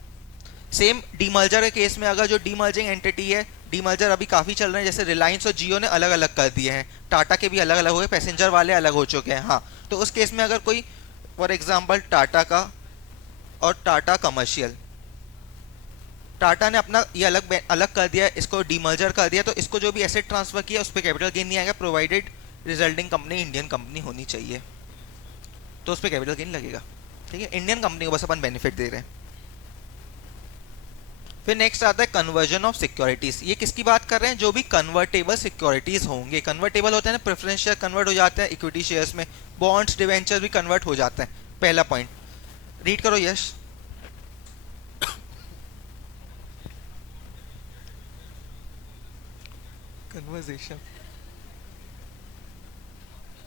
सेम डीमर्जर के केस में, अगर जो डीमर्जिंग एंटिटी है डीमर्जर अभी काफ़ी चल रहे हैं, जैसे रिलायंस और जियो ने अलग अलग कर दिए हैं, टाटा के भी अलग अलग हो गए, पैसेंजर वाले अलग हो चुके हैं। हाँ, तो उस केस में अगर कोई फॉर एग्जांपल टाटा का और टाटा कमर्शियल, टाटा ने अपना ये अलग अलग कर दिया, इसको डीमर्जर कर दिया, तो इसको जो भी एसेट ट्रांसफर किया उस पर कैपिटल गेन नहीं आएगा, provided resulting company Indian company होनी चाहिए, तो उस पर कैपिटल गेन लगेगा। ठीक है, इंडियन कंपनी को बस अपन बेनिफिट दे रहे हैं। फिर नेक्स्ट आता है कन्वर्जन ऑफ सिक्योरिटीज। ये किसकी बात कर रहे हैं? जो भी कन्वर्टेबल सिक्योरिटीज होंगे, कन्वर्टेबल होते हैं ना, प्रेफरेंस शेयर कन्वर्ट हो जाते हैं इक्विटी शेयर्स में, बॉन्ड्स डिवेंचर भी कन्वर्ट हो जाते हैं। पहला पॉइंट रीड करो यश। कन्वर्जेशन,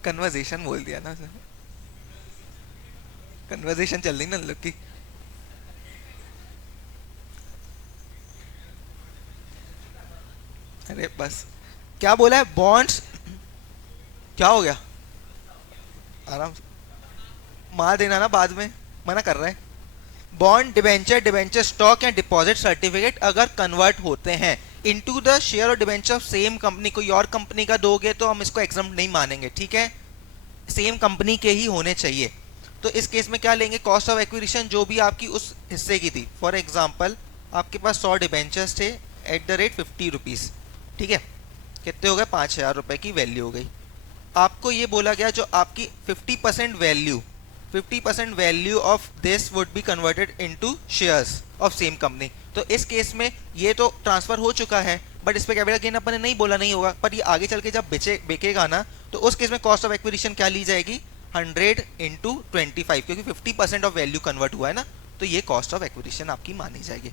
कन्वर्जेशन बोल दिया ना सर, कन्वर्जेशन चल रही ना लोग की। अरे बस, क्या बोला है? बॉन्ड्स, क्या हो गया? आराम से मार देना ना बाद में, मना कर रहा है। बॉन्ड डिबेंचर, डिबेंचर स्टॉक या डिपॉजिट सर्टिफिकेट अगर कन्वर्ट होते हैं इनटू द शेयर और डिबेंचर ऑफ सेम कंपनी, कोई और कंपनी का दोगे तो हम इसको एग्जाम नहीं मानेंगे। ठीक है, सेम कंपनी के ही होने चाहिए। तो इस केस में क्या लेंगे? कॉस्ट ऑफ एक्विजिशन जो भी आपकी उस हिस्से की थी। फॉर एग्जाम्पल आपके पास 100 डिबेंचर्स थे एट द रेट 50 रुपीज़। ठीक है, कितने हो गए? 5,000 रुपए की वैल्यू हो गई। आपको ये बोला गया जो आपकी 50% value, 50% value of this would be converted into shares of same company. तो इस केस में ये तो ट्रांसफर हो चुका है, बट इस पे कैपिटल गेन अपन ने नहीं बोला नहीं होगा, पर ये आगे चल के जब बेचेगा ना, तो उस केस में कॉस्ट ऑफ एक्विजिशन क्या ली जाएगी? 100 इंटू 25, क्योंकि 50% ऑफ वैल्यू कन्वर्ट हुआ है ना, तो ये कॉस्ट ऑफ एक्विजिशन आपकी मानी जाएगी।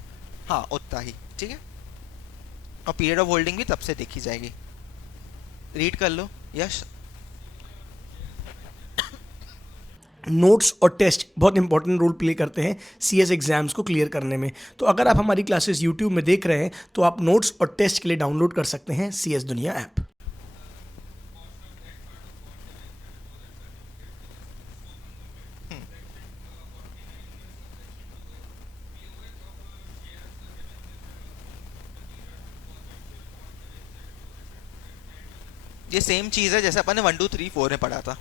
हाँ, उतना ही। ठीक है, और पीरियड ऑफ होल्डिंग भी तब से देखी जाएगी। रीड कर लो यश। नोट्स और टेस्ट बहुत इंपॉर्टेंट रोल प्ले करते हैं सीएस एग्जाम्स को क्लियर करने में। तो अगर आप हमारी क्लासेस यूट्यूब में देख रहे हैं तो आप नोट्स और टेस्ट के लिए डाउनलोड कर सकते हैं सीएस दुनिया ऐप। ये सेम चीज़ है जैसे अपन ने 1 2 3 4 में पढ़ा था।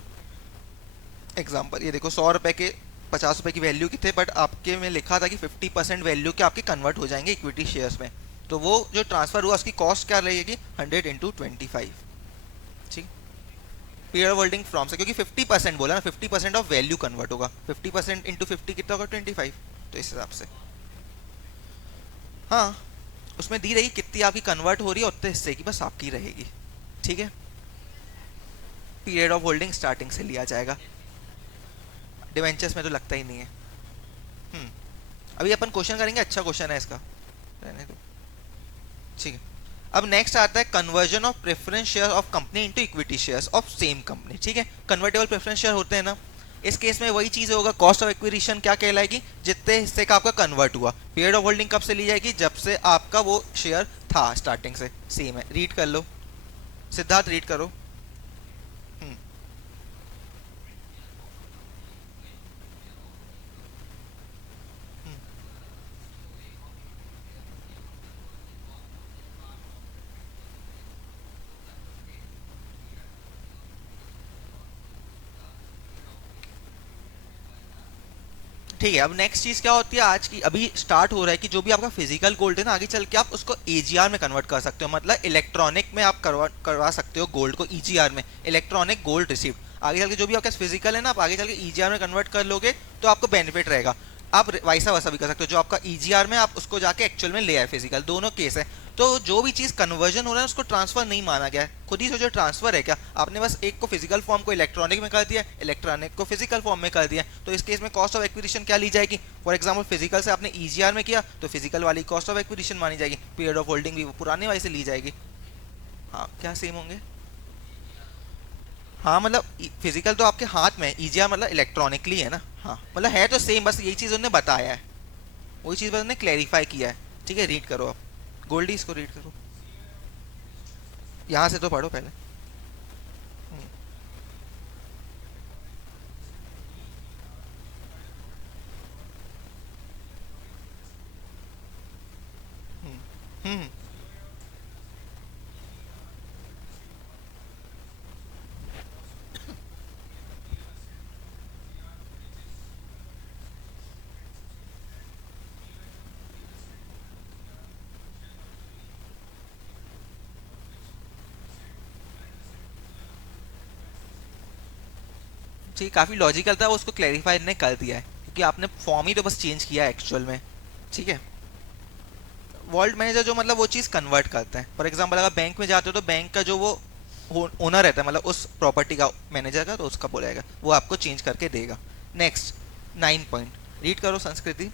एग्जाम्पल ये देखो, 100 रुपए के 50 रुपए की वैल्यू की थे, बट आपके में लिखा था कि 50% वैल्यू के आपके कन्वर्ट हो जाएंगे इक्विटी शेयर्स में। तो वो जो ट्रांसफर हुआ उसकी कॉस्ट क्या रहेगी? 100 इंटू 25। ठीक, पीरियड ऑफ होल्डिंग फ्रॉम से, क्योंकि 50% बोला ना, 50% ऑफ वैल्यू कन्वर्ट होगा, 50% इंटू 50 कितना होगा? 25। तो इस हिसाब से हाँ, उसमें दी रही कितनी आपकी कन्वर्ट हो रही है उतने हिस्से की बस आपकी रहेगी। ठीक है, पीरियड ऑफ होल्डिंग स्टार्टिंग से लिया जाएगा, डिवेंचर्स में तो लगता ही नहीं है। हम्म, अभी अपन क्वेश्चन करेंगे, अच्छा क्वेश्चन है इसका, रहने दो। ठीक है, अब नेक्स्ट आता है conversion of preference share of company into equity shares of same company. ठीक है, कन्वर्टेबल प्रेफरेंस शेयर होते हैं ना, इस केस में वही चीज होगा, कॉस्ट ऑफ एक्विजिशन क्या कहलाएगी? जितने हिस्से का आपका कन्वर्ट हुआ। पीरियड ऑफ होल्डिंग कब से ली जाएगी? जब से आपका वो शेयर था स्टार्टिंग से, सेम है। रीड कर लो सिद्धार्थ, रीड करो। हम्म, हम्म, ठीक है, अब नेक्स्ट चीज क्या होती है आज की, अभी स्टार्ट हो रहा है कि जो भी आपका फिजिकल गोल्ड है ना, आगे चल के आप उसको एजीआर में कन्वर्ट कर सकते हो, मतलब इलेक्ट्रॉनिक में आप करवा सकते हो गोल्ड को ईजीआर में, इलेक्ट्रॉनिक गोल्ड रिसीव्ड। आगे चल के जो भी आपका फिजिकल है ना, आप आगे चल के ईजीआर में कन्वर्ट कर लोगे तो आपको बेनिफिट रहेगा। आप वैसा वैसा भी कर सकते हो, जो आपका ईजीआर में आप उसको जाके एक्चुअल में ले आए फिजिकल, दोनों केस है। तो जो भी चीज कन्वर्जन हो रहा है उसको ट्रांसफर नहीं माना गया है, खुद ही सोचो ट्रांसफर है क्या, आपने बस एक को फिजिकल फॉर्म को इलेक्ट्रॉनिक में कर दिया, इलेक्ट्रॉनिक को फिजिकल फॉर्म में कर दिया। तो इस केस में कॉस्ट ऑफ एक्विजिशन क्या ली जाएगी? फॉर एग्जाम्पल फिजिकल से आपने ईजीआर में किया तो फिजिकल वाली कॉस्ट ऑफ एक्विजिशन मानी जाएगी, पीरियड ऑफ होल्डिंग भी पुराने वाले से ली जाएगी। हाँ, क्या सेम होंगे? हाँ, मतलब फिजिकल तो आपके हाथ में, ईजीआर मतलब इलेक्ट्रॉनिकली है ना। हाँ, मतलब है तो सेम, बस यही चीज़ उन्होंने बताया है, वही चीज़ बस उन्होंने क्लैरिफाई किया है। ठीक है, रीड करो आप गोल्डी, इसको रीड करो, यहाँ से तो पढ़ो पहले। हम्म, हम्म, हम्म, ठीक, काफी लॉजिकल था, उसको क्लैरिफाई ने कर दिया है क्योंकि आपने फॉर्म ही तो बस चेंज किया है एक्चुअल में। ठीक है। वॉल्ट मैनेजर जो मतलब वो चीज़ कन्वर्ट करता है। फॉर एग्जांपल अगर बैंक में जाते हो तो बैंक का जो वो ओनर रहता है, मतलब उस प्रॉपर्टी का मैनेजर का, तो उसका बोलेगा वो आपको चेंज करके देगा। नेक्स्ट 9 पॉइंट रीड करो संस्कृति।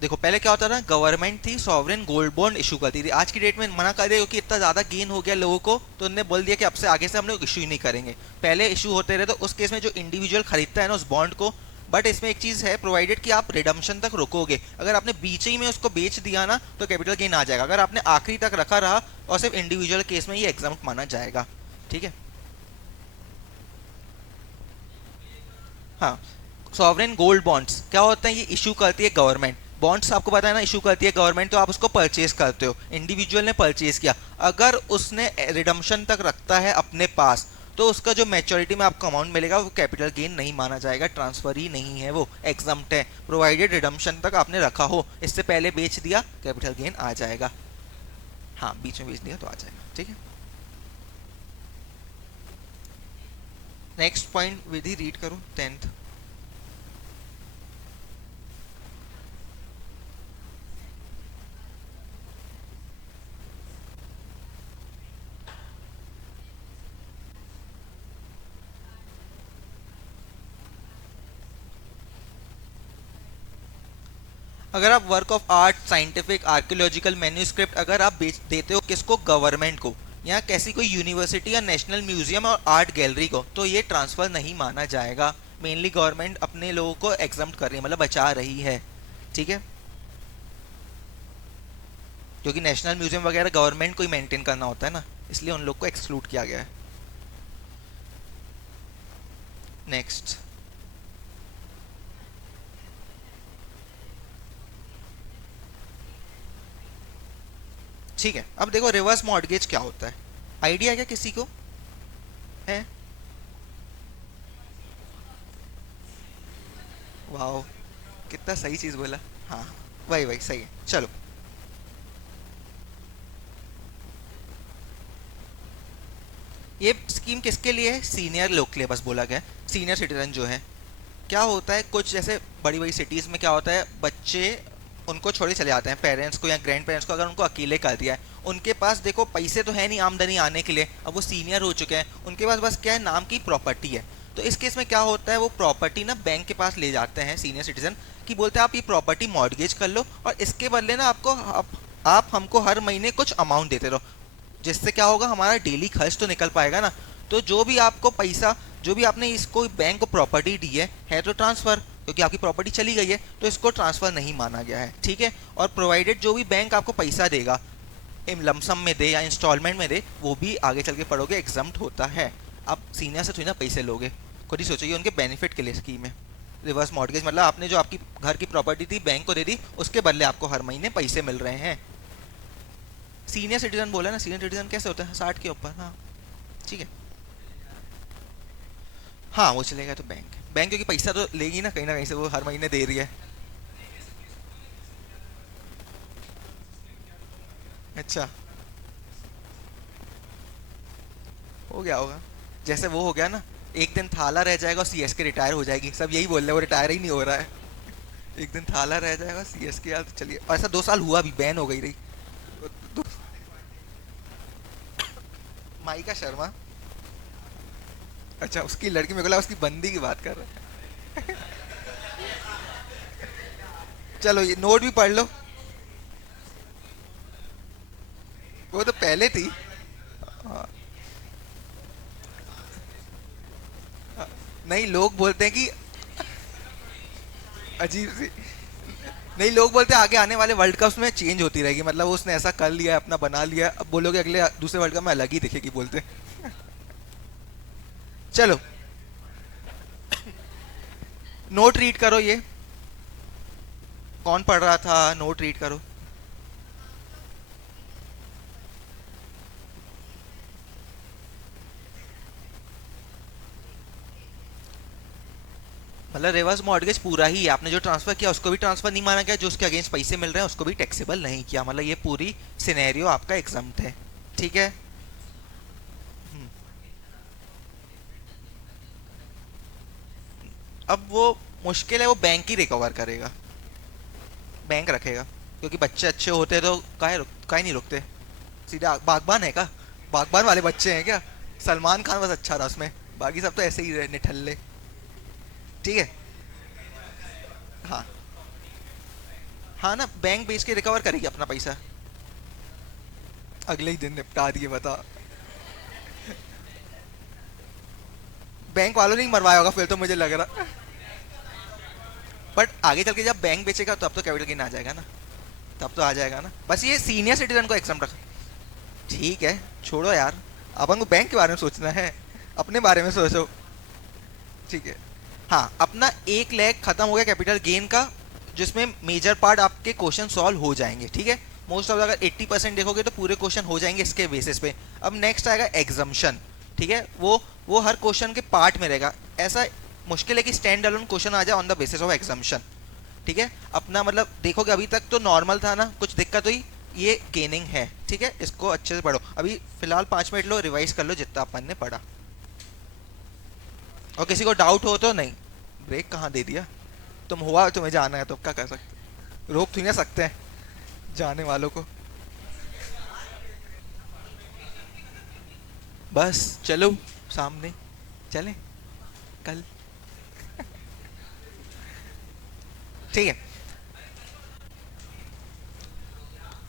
देखो पहले क्या होता था, गवर्नमेंट थी सॉवरेन गोल्ड बॉन्ड इशू करती थी। आज की डेट में मना कर दिया क्योंकि इतना ज्यादा गेन हो गया लोगों को, तो उन्होंने बोल दिया कि अब से आगे से हम लोग इशू ही नहीं करेंगे। पहले इशू होते रहे तो उस केस में जो इंडिविजुअल खरीदता है ना उस बॉन्ड को, बट इसमें एक चीज है, प्रोवाइडेड कि आप रिडम्पशन तक रुकोगे। अगर आपने बीच ही में उसको बेच दिया ना तो कैपिटल गेन आ जाएगा। अगर आपने आखिरी तक रखा रहा और सिर्फ इंडिविजुअल केस में ये एग्जाम्प्ट माना जाएगा। ठीक है। हाँ, सॉवरेन गोल्ड बॉन्ड्स क्या होता है, ये इशू करती है गवर्नमेंट। बॉन्ड्स आपको पता है ना, इशू करती है गवर्नमेंट, तो आप उसको परचेज करते हो। इंडिविजुअल ने परचेज किया, अगर उसने रिडम्पशन तक रखता है अपने पास, तो उसका जो मैच्योरिटी में आपको अमाउंट मिलेगा वो कैपिटल गेन नहीं माना जाएगा, ट्रांसफर ही नहीं है, वो एग्जम्प्ट है। प्रोवाइडेड रिडम्पशन तक आपने रखा हो, इससे पहले बेच दिया कैपिटल गेन आ जाएगा। हाँ, बीच में बेच दिया तो आ जाएगा। ठीक है। नेक्स्ट पॉइंट विधि रीड करो 10th। अगर आप work of art, scientific, archaeological manuscript अगर आप बेच देते हो किसको, गवर्नमेंट को, या कैसी कोई यूनिवर्सिटी या नेशनल म्यूजियम और आर्ट गैलरी को, तो ये ट्रांसफर नहीं माना जाएगा। मेनली गवर्नमेंट अपने लोगों को एग्जम्प्ट कर रही है, मतलब बचा रही है। ठीक है। क्योंकि नेशनल म्यूजियम वगैरह गवर्नमेंट को ही मेंटेन करना होता है ना, इसलिए उन लोग को एक्सक्लूड किया गया है। नेक्स्ट। ठीक है, अब देखो रिवर्स मॉर्टगेज क्या होता है, आइडिया है क्या किसी को है? वाह, कितना सही चीज बोला। हाँ, वही वही सही है। चलो, ये स्कीम किसके लिए है, सीनियर लोग के लिए बस बोला गया है। सीनियर सिटीजन जो है, क्या होता है, कुछ जैसे बड़ी बड़ी सिटीज़ में क्या होता है, बच्चे उनको छोड़े चले जाते हैं पेरेंट्स को या ग्रैंड पेरेंट्स को, अगर उनको अकेले कर दिया है। उनके पास देखो पैसे तो है नहीं आमदनी आने के लिए, अब वो सीनियर हो चुके हैं, उनके पास बस क्या है, नाम की प्रॉपर्टी है। तो इस केस में क्या होता है, वो प्रॉपर्टी ना बैंक के पास ले जाते हैं सीनियर सिटीजन, कि बोलते हैं आप ये प्रॉपर्टी मॉर्गेज कर लो और इसके बदले ना आपको आप हमको हर महीने कुछ अमाउंट देते रहो, जिससे क्या होगा, हमारा डेली खर्च तो निकल पाएगा ना। तो जो भी आपको पैसा, जो भी आपने इसको बैंक को प्रॉपर्टी दी है तो ट्रांसफर, क्योंकि आपकी प्रॉपर्टी चली गई है, तो इसको ट्रांसफर नहीं माना गया है। ठीक है। और प्रोवाइडेड जो भी बैंक आपको पैसा देगा, लमसम में दे या इंस्टॉलमेंट में दे, वो भी आगे चल के पढ़ोगे एग्जाम्प्ट होता है। आप सीनियर से थोड़ी ना पैसे लोगे, खुद ही सोचो, ये उनके बेनिफिट के लिए स्कीम है। रिवर्स मॉर्गेज मतलब आपने जो आपकी घर की प्रॉपर्टी थी बैंक को दे दी, उसके बदले आपको हर महीने पैसे मिल रहे हैं। सीनियर सिटीजन बोला ना, सीनियर सिटीजन कैसे होता है, 60 के ऊपर। हाँ, ठीक है। हाँ, वो चलेगा तो बैंक, बैंक क्योंकि पैसा तो लेगी ना कहीं से, वो हर महीने दे रही है। अच्छा, हो गया होगा। जैसे वो हो गया ना, एक दिन थाला रह जाएगा और सीएस के रिटायर हो जाएगी, सब यही बोल रहे हैं, वो रिटायर ही नहीं हो रहा है। एक दिन थाला रह जाएगा सीएस के, यार चलिए, ऐसा 2 साल हुआ, अभी बैन हो गई रही। दो- माइका शर्मा। अच्छा, उसकी लड़की, मेरे को लगा उसकी बंदी की बात कर रहे हैं। चलो ये नोट भी पढ़ लो, वो तो पहले थी। हाँ, नहीं लोग बोलते हैं कि अजीब सी, नहीं लोग बोलते हैं आगे आने वाले वर्ल्ड कप में चेंज होती रहेगी, मतलब उसने ऐसा कर लिया है, अपना बना लिया है, अब बोलोगे अगले दूसरे वर्ल्ड कप में अलग ही दिखेगी बोलते हैं। चलो, नोट रीड करो, ये कौन पढ़ रहा था, नोट रीड करो। मतलब रिवर्स मॉर्गेज पूरा ही है, आपने जो ट्रांसफर किया उसको भी ट्रांसफर नहीं माना गया, जो उसके अगेंस्ट पैसे मिल रहे हैं उसको भी टैक्सेबल नहीं किया, मतलब ये पूरी सिनेरियो आपका एग्जम्प्ट है। ठीक है। हम्म, अब वो मुश्किल है, वो बैंक ही रिकवर करेगा, बैंक रखेगा, क्योंकि बच्चे अच्छे होते तो काहे नहीं रुकते, सीधा बागबान है का, बागबान वाले बच्चे हैं क्या? सलमान खान बस अच्छा था उसमें, बाकी सब तो ऐसे ही रहे निठल्ले। ठीक है। हाँ, हाँ ना, बैंक बेच के रिकवर करेगी अपना पैसा, अगले ही दिन निपटा दिए बता। बैंक वालों ने ही मरवाया होगा फिर तो, मुझे लग रहा। बट आगे चल के जब बैंक बेचेगा तो अब तो कैपिटल गेन आ जाएगा ना, तब तो आ जाएगा ना, बस ये सीनियर सिटीजन को एग्जाम रखा। ठीक है, छोड़ो यार, अपन को बैंक के बारे में सोचना है, अपने बारे में सोचो। ठीक है। हाँ, अपना 1 लाख खत्म हो गया कैपिटल गेन का, जिसमें मेजर पार्ट आपके क्वेश्चन सॉल्व हो जाएंगे। ठीक है, मोस्ट ऑफ अगर 80% देखोगे तो पूरे क्वेश्चन हो जाएंगे इसके बेसिस पे। अब नेक्स्ट आएगा एग्जम्पशन। ठीक है, वो हर क्वेश्चन के पार्ट में रहेगा, ऐसा मुश्किल है कि स्टैंड अलोन क्वेश्चन आ जाए on the basis of exemption. ठीक है, अपना मतलब देखोगे अभी तक तो नॉर्मल था ना, कुछ दिक्कत हुई, ये गेनिंग है। ठीक है, इसको अच्छे से पढ़ो, अभी फिलहाल 5 मिनट लो, रिवाइज कर लो जितना अपन ने पढ़ा, और किसी को डाउट हो तो नहीं। ब्रेक कहाँ दे दिया, तुम हुआ तुम्हें जाना है तो क्या कर सकते, रोक तो नहीं सकते हैं जाने वालों को। बस चलो सामने चलें कल। ठीक है,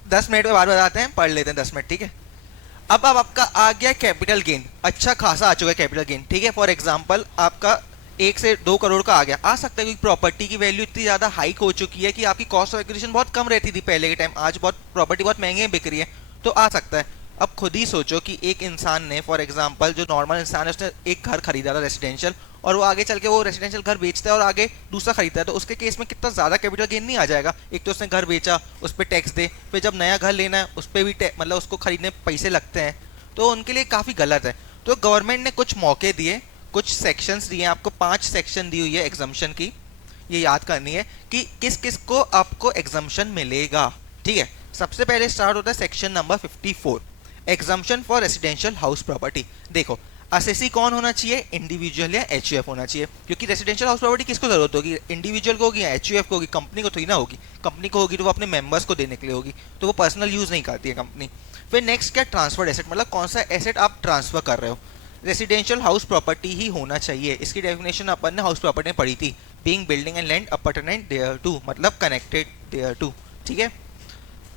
10 मिनट में बार बताते हैं, पढ़ लेते हैं 10 मिनट। ठीक है, अब आपका आ गया कैपिटल गेन, अच्छा खासा आ चुका है कैपिटल गेन। ठीक है, फॉर एग्जांपल आपका 1 से 2 करोड़ का आ गया, आ सकता है क्योंकि प्रॉपर्टी की वैल्यू इतनी ज्यादा हाइक हो चुकी है कि आपकी कॉस्ट ऑफ एक्विजिशन बहुत कम रहती थी पहले के टाइम, आज बहुत प्रॉपर्टी बहुत महंगी बिक रही है, तो आ सकता है। अब खुद ही सोचो कि एक इंसान ने, फॉर एग्जांपल जो नॉर्मल इंसान है, उसने एक घर खरीदा था रेसिडेंशियल, और वो आगे चल के वो रेसिडेंशियल घर बेचता है और आगे दूसरा खरीदता है, तो उसके केस में कितना ज्यादा कैपिटल गेन नहीं आ जाएगा? एक तो उसने घर बेचा, उस पर टैक्स दे, फिर जब नया घर लेना है उस पर भी मतलब उसको खरीदने पैसे लगते हैं, तो उनके लिए काफ़ी गलत है। तो गवर्नमेंट ने कुछ मौके दिए, कुछ सेक्शंस दिए, आपको 5 सेक्शन दी हुई है एग्जम्पशन की, ये याद करनी है कि किस किस को आपको एग्जम्पशन मिलेगा। ठीक है, सबसे पहले स्टार्ट होता है section number 54, exemption for residential house property. देखो, असेसी कौन होना चाहिए, इंडिविजुअल या एचयूएफ होना चाहिए, क्योंकि रेसिडेंशियल हाउस प्रॉपर्टी किसको जरूरत होगी, इंडिविजुअल को होगी या एचयूएफ को होगी, कंपनी को थोड़ी ना होगी। कंपनी को होगी तो वो अपने मेंबर्स को देने के लिए होगी, तो वो पर्सनल यूज नहीं करती है कंपनी। फिर नेक्स्ट क्या, ट्रांसफर्ड एसेट, मतलब कौन सा एसेट आप ट्रांसफर कर रहे हो, रेसिडेंशियल हाउस प्रॉपर्टी ही होना चाहिए। इसकी डेफिनेशन अपन ने हाउस प्रॉपर्टी में पढ़ी थी, being building and land appurtenant thereto, मतलब कनेक्टेड देयर टू। ठीक है,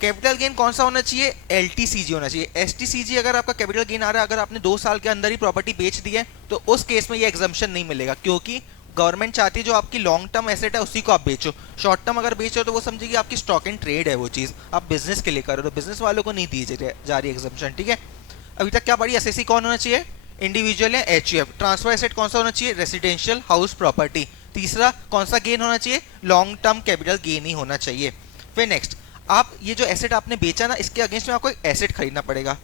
कैपिटल गेन कौन सा होना चाहिए, एलटीसीजी होना चाहिए। एसटीसीजी अगर आपका कैपिटल गेन आ रहा है, अगर आपने 2 साल के अंदर ही प्रॉपर्टी बेच दी है, तो उस केस में ये एग्जम्पशन नहीं मिलेगा, क्योंकि गवर्नमेंट चाहती है जो आपकी लॉन्ग टर्म एसेट है उसी को आप बेचो। शॉर्ट टर्म अगर बेच रहे हो तो वो समझेगी आपकी स्टॉक एंड ट्रेड है, वो चीज़ आप बिजनेस के लिए कर रहे हो, तो बिजनेस वालों को नहीं दी जा रही एग्जम्पशन। ठीक है, अभी तक क्या पढ़ी, एसएससी कौन होना चाहिए, इंडिविजुअल या एचयूएफ। ट्रांसफर एसेट कौन सा होना चाहिए, रेसिडेंशियल हाउस प्रॉपर्टी। तीसरा कौन सा गेन होना चाहिए, लॉन्ग टर्म कैपिटल गेन ही होना चाहिए। फिर नेक्स्ट, आप ये जो एसेट आपने बेचा ना, इसके अगेंस्ट में आपको एक एसेट खरीदना पड़ेगा।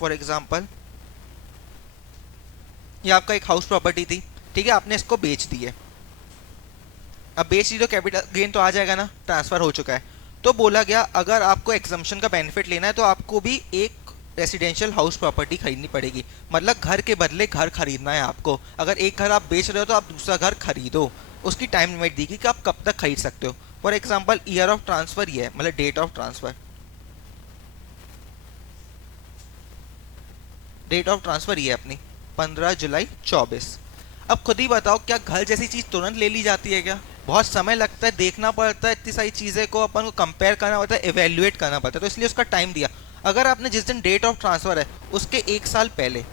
फॉर एग्जांपल ये आपका एक हाउस प्रॉपर्टी थी, ठीक है, आपने इसको बेच दी है, अब बेच दी तो कैपिटल गेन तो आ जाएगा ना, ट्रांसफर हो चुका है। तो बोला गया अगर आपको एग्जम्पशन का बेनिफिट लेना है तो आपको भी एक रेसिडेंशियल हाउस प्रॉपर्टी खरीदनी पड़ेगी, मतलब घर के बदले घर खरीदना है आपको। अगर एक घर आप बेच रहे हो तो आप दूसरा घर खरीदो, उसकी टाइम लिमिट दी कि आप कब तक खरीद सकते हो। For example year of transfer ये है, मतलब date of transfer, date of transfer ये है अपनी 15 जुलाई 24। अब खुद ही बताओ, क्या घर जैसी चीज़ तुरंत ले ली जाती है क्या? बहुत समय लगता है, देखना पड़ता है, इतनी सारी चीज़ें को अपन को कंपेयर करना पड़ता है, एवेल्युएट करना पड़ता है, तो इसलिए उसका टाइम दिया। अगर आपने जिस दिन डेट ऑफ ट्रांसफर है उसके 1 साल पहले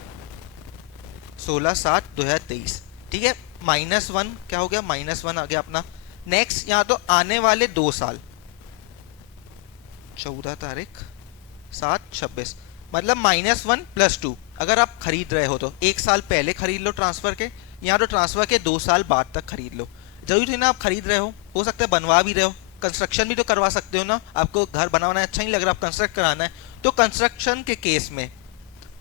16/7/2023, ठीक है, -1 क्या हो गया, -1 आ गया अपना। नेक्स्ट यहाँ तो आने वाले 2 साल 14 तारीख 7/26, मतलब -1 + 2। अगर आप खरीद रहे हो तो 1 साल पहले खरीद लो ट्रांसफर के, यहाँ तो ट्रांसफर के 2 साल बाद तक खरीद लो। जरूरी थी ना आप खरीद रहे हो सकता है बनवा भी रहे हो, कंस्ट्रक्शन भी तो करवा सकते हो ना, आपको घर बनाना अच्छा नहीं लग रहा, आप कंस्ट्रक्ट कराना है, तो कंस्ट्रक्शन के केस में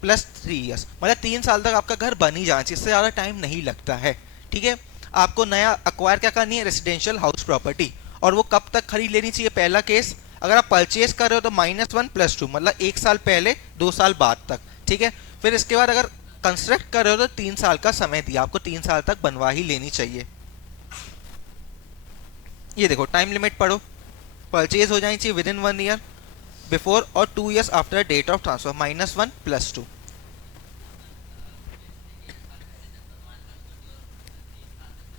+3 ईयर्स, मतलब 3 साल तक आपका घर बन ही जाना चाहिए, इससे ज़्यादा टाइम नहीं लगता है। ठीक है, आपको नया अक्वायर क्या करनी है, रेसिडेंशियल हाउस प्रॉपर्टी। और वो कब तक खरीद लेनी चाहिए, पहला केस अगर आप परचेज कर रहे हो तो -1 + 2 मतलब 1 साल पहले 2 साल बाद तक, ठीक है। फिर इसके बाद अगर कंस्ट्रक्ट कर रहे हो तो 3 साल का समय दिया, आपको 3 साल तक बनवा ही लेनी चाहिए। ये देखो टाइम लिमिट पढ़ो, परचेज हो जानी चाहिए विद इन 1 ईयर बिफोर और 2 years after date of transfer, -1 + 2।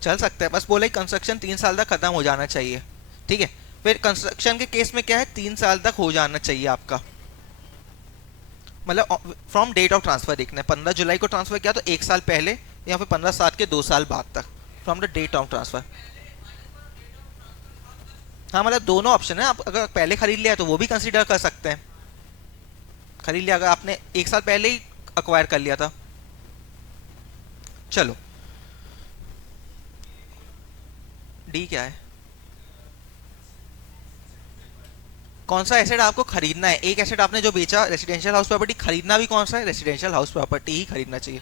चल सकता है, बस बोला ही कंस्ट्रक्शन 3 साल तक खत्म हो जाना चाहिए, ठीक है। फिर कंस्ट्रक्शन के केस में क्या है, 3 साल तक हो जाना चाहिए आपका, मतलब फ्रॉम डेट ऑफ ट्रांसफर देखना है, 15 जुलाई को ट्रांसफर किया तो 1 साल पहले या फिर 15 साल के 2 साल बाद तक, from the date of transfer. हाँ मतलब दोनों ऑप्शन है, आप अगर पहले खरीद लिया तो वो भी कंसीडर कर सकते हैं, खरीद लिया अगर आपने 1 साल पहले ही अक्वायर कर लिया था। चलो डी क्या है, कौन सा एसेट आपको खरीदना है। एक एसेट आपने जो बेचा रेसिडेंशियल हाउस प्रॉपर्टी, खरीदना भी कौन सा है, रेसिडेंशियल हाउस प्रॉपर्टी ही खरीदना चाहिए।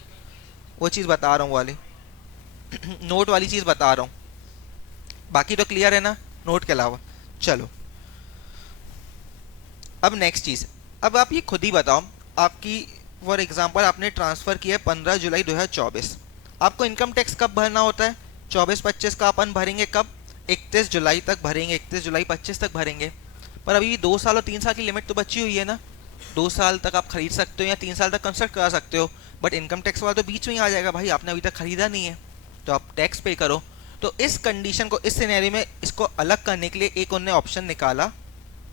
वो चीज़ बता रहा हूँ वाली नोट वाली चीज़ बता रहा हूँ, बाकी तो क्लियर है ना नोट के अलावा। चलो अब नेक्स्ट चीज़, अब आप ये खुद ही बताओ, आपकी फॉर एग्जांपल आपने ट्रांसफ़र किया 15 जुलाई 2024, आपको इनकम टैक्स कब भरना होता है, 24-25 का अपन भरेंगे कब, 31 जुलाई तक भरेंगे, 31 जुलाई 25 तक भरेंगे। पर अभी 2 साल और 3 साल की लिमिट तो बची हुई है ना, 2 साल तक आप खरीद सकते हो या 3 साल तक कंस्ट्रक्ट करा सकते हो, बट इनकम टैक्स वाला तो बीच में ही आ जाएगा भाई, आपने अभी तक खरीदा नहीं है तो आप टैक्स पे करो। तो इस कंडीशन को, इस सिनेरियो में इसको अलग करने के लिए एक उन्होंने ऑप्शन निकाला,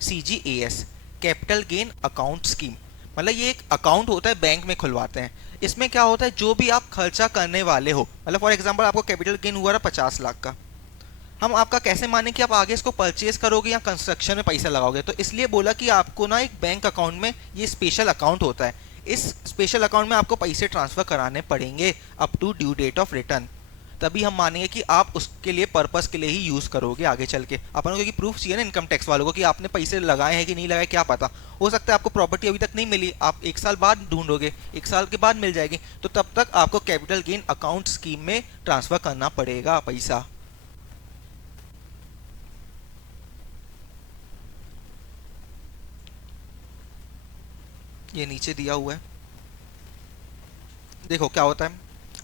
CGAS, capital gain account scheme. मतलब ये एक अकाउंट होता है, बैंक में खुलवाते हैं। इसमें क्या होता है, जो भी आप खर्चा करने वाले हो, मतलब फॉर एग्जांपल आपको कैपिटल गेन हुआ रहा 50 लाख का, हम आपका कैसे माने कि आप आगे इसको परचेज करोगे या कंस्ट्रक्शन में पैसा लगाओगे, तो इसलिए बोला कि आपको ना एक बैंक अकाउंट में, ये स्पेशल अकाउंट होता है, इस स्पेशल अकाउंट में आपको पैसे ट्रांसफर कराने पड़ेंगे up to due date of return, तभी हम मानेंगे कि आप उसके लिए पर्पस के लिए ही यूज़ करोगे आगे चल के। अपन को क्योंकि प्रूफ चाहिए ना इनकम टैक्स वालों को कि आपने पैसे लगाए हैं कि नहीं लगाए, क्या पता हो सकता है आपको प्रॉपर्टी अभी तक नहीं मिली, आप 1 साल बाद ढूंढोगे, 1 साल के बाद मिल जाएगी, तो तब तक आपको कैपिटल गेन अकाउंट स्कीम में ट्रांसफ़र करना पड़ेगा पैसा। ये नीचे दिया हुआ है, देखो क्या होता है,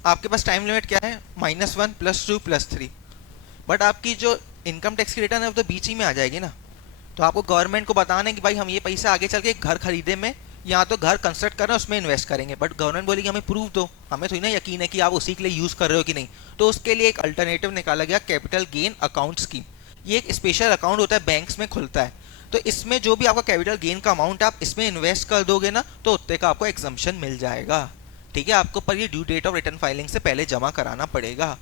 आपके पास टाइम लिमिट क्या है, -1 + 2 + 3, बट आपकी जो इनकम टैक्स की रिटर्न है वो तो बीच ही में आ जाएगी ना। तो आपको गवर्नमेंट को बताना है कि भाई हम ये पैसा आगे चल के एक घर खरीदे में या तो घर कंस्ट्रक्ट कर रहे हैं उसमें इन्वेस्ट करेंगे, बट गवर्नमेंट बोलेगी हमें प्रूफ दो, हमें थोड़ी ना यकीन है कि आप उसी के लिए यूज़ कर रहे हो कि नहीं। तो उसके लिए एक अल्टरनेटिव निकाला गया, कैपिटल गेन अकाउंट स्कीम। ये एक स्पेशल अकाउंट होता है, बैंक्स में खुलता है, तो इसमें जो भी आपका कैपिटल गेन का अमाउंट आप इसमें इन्वेस्ट कर दोगे ना, तो उतने का आपको एग्जम्पशन मिल जाएगा, ठीक है। आपको पर ये due date of return filing से पहले जमा कराना पड़ेगा।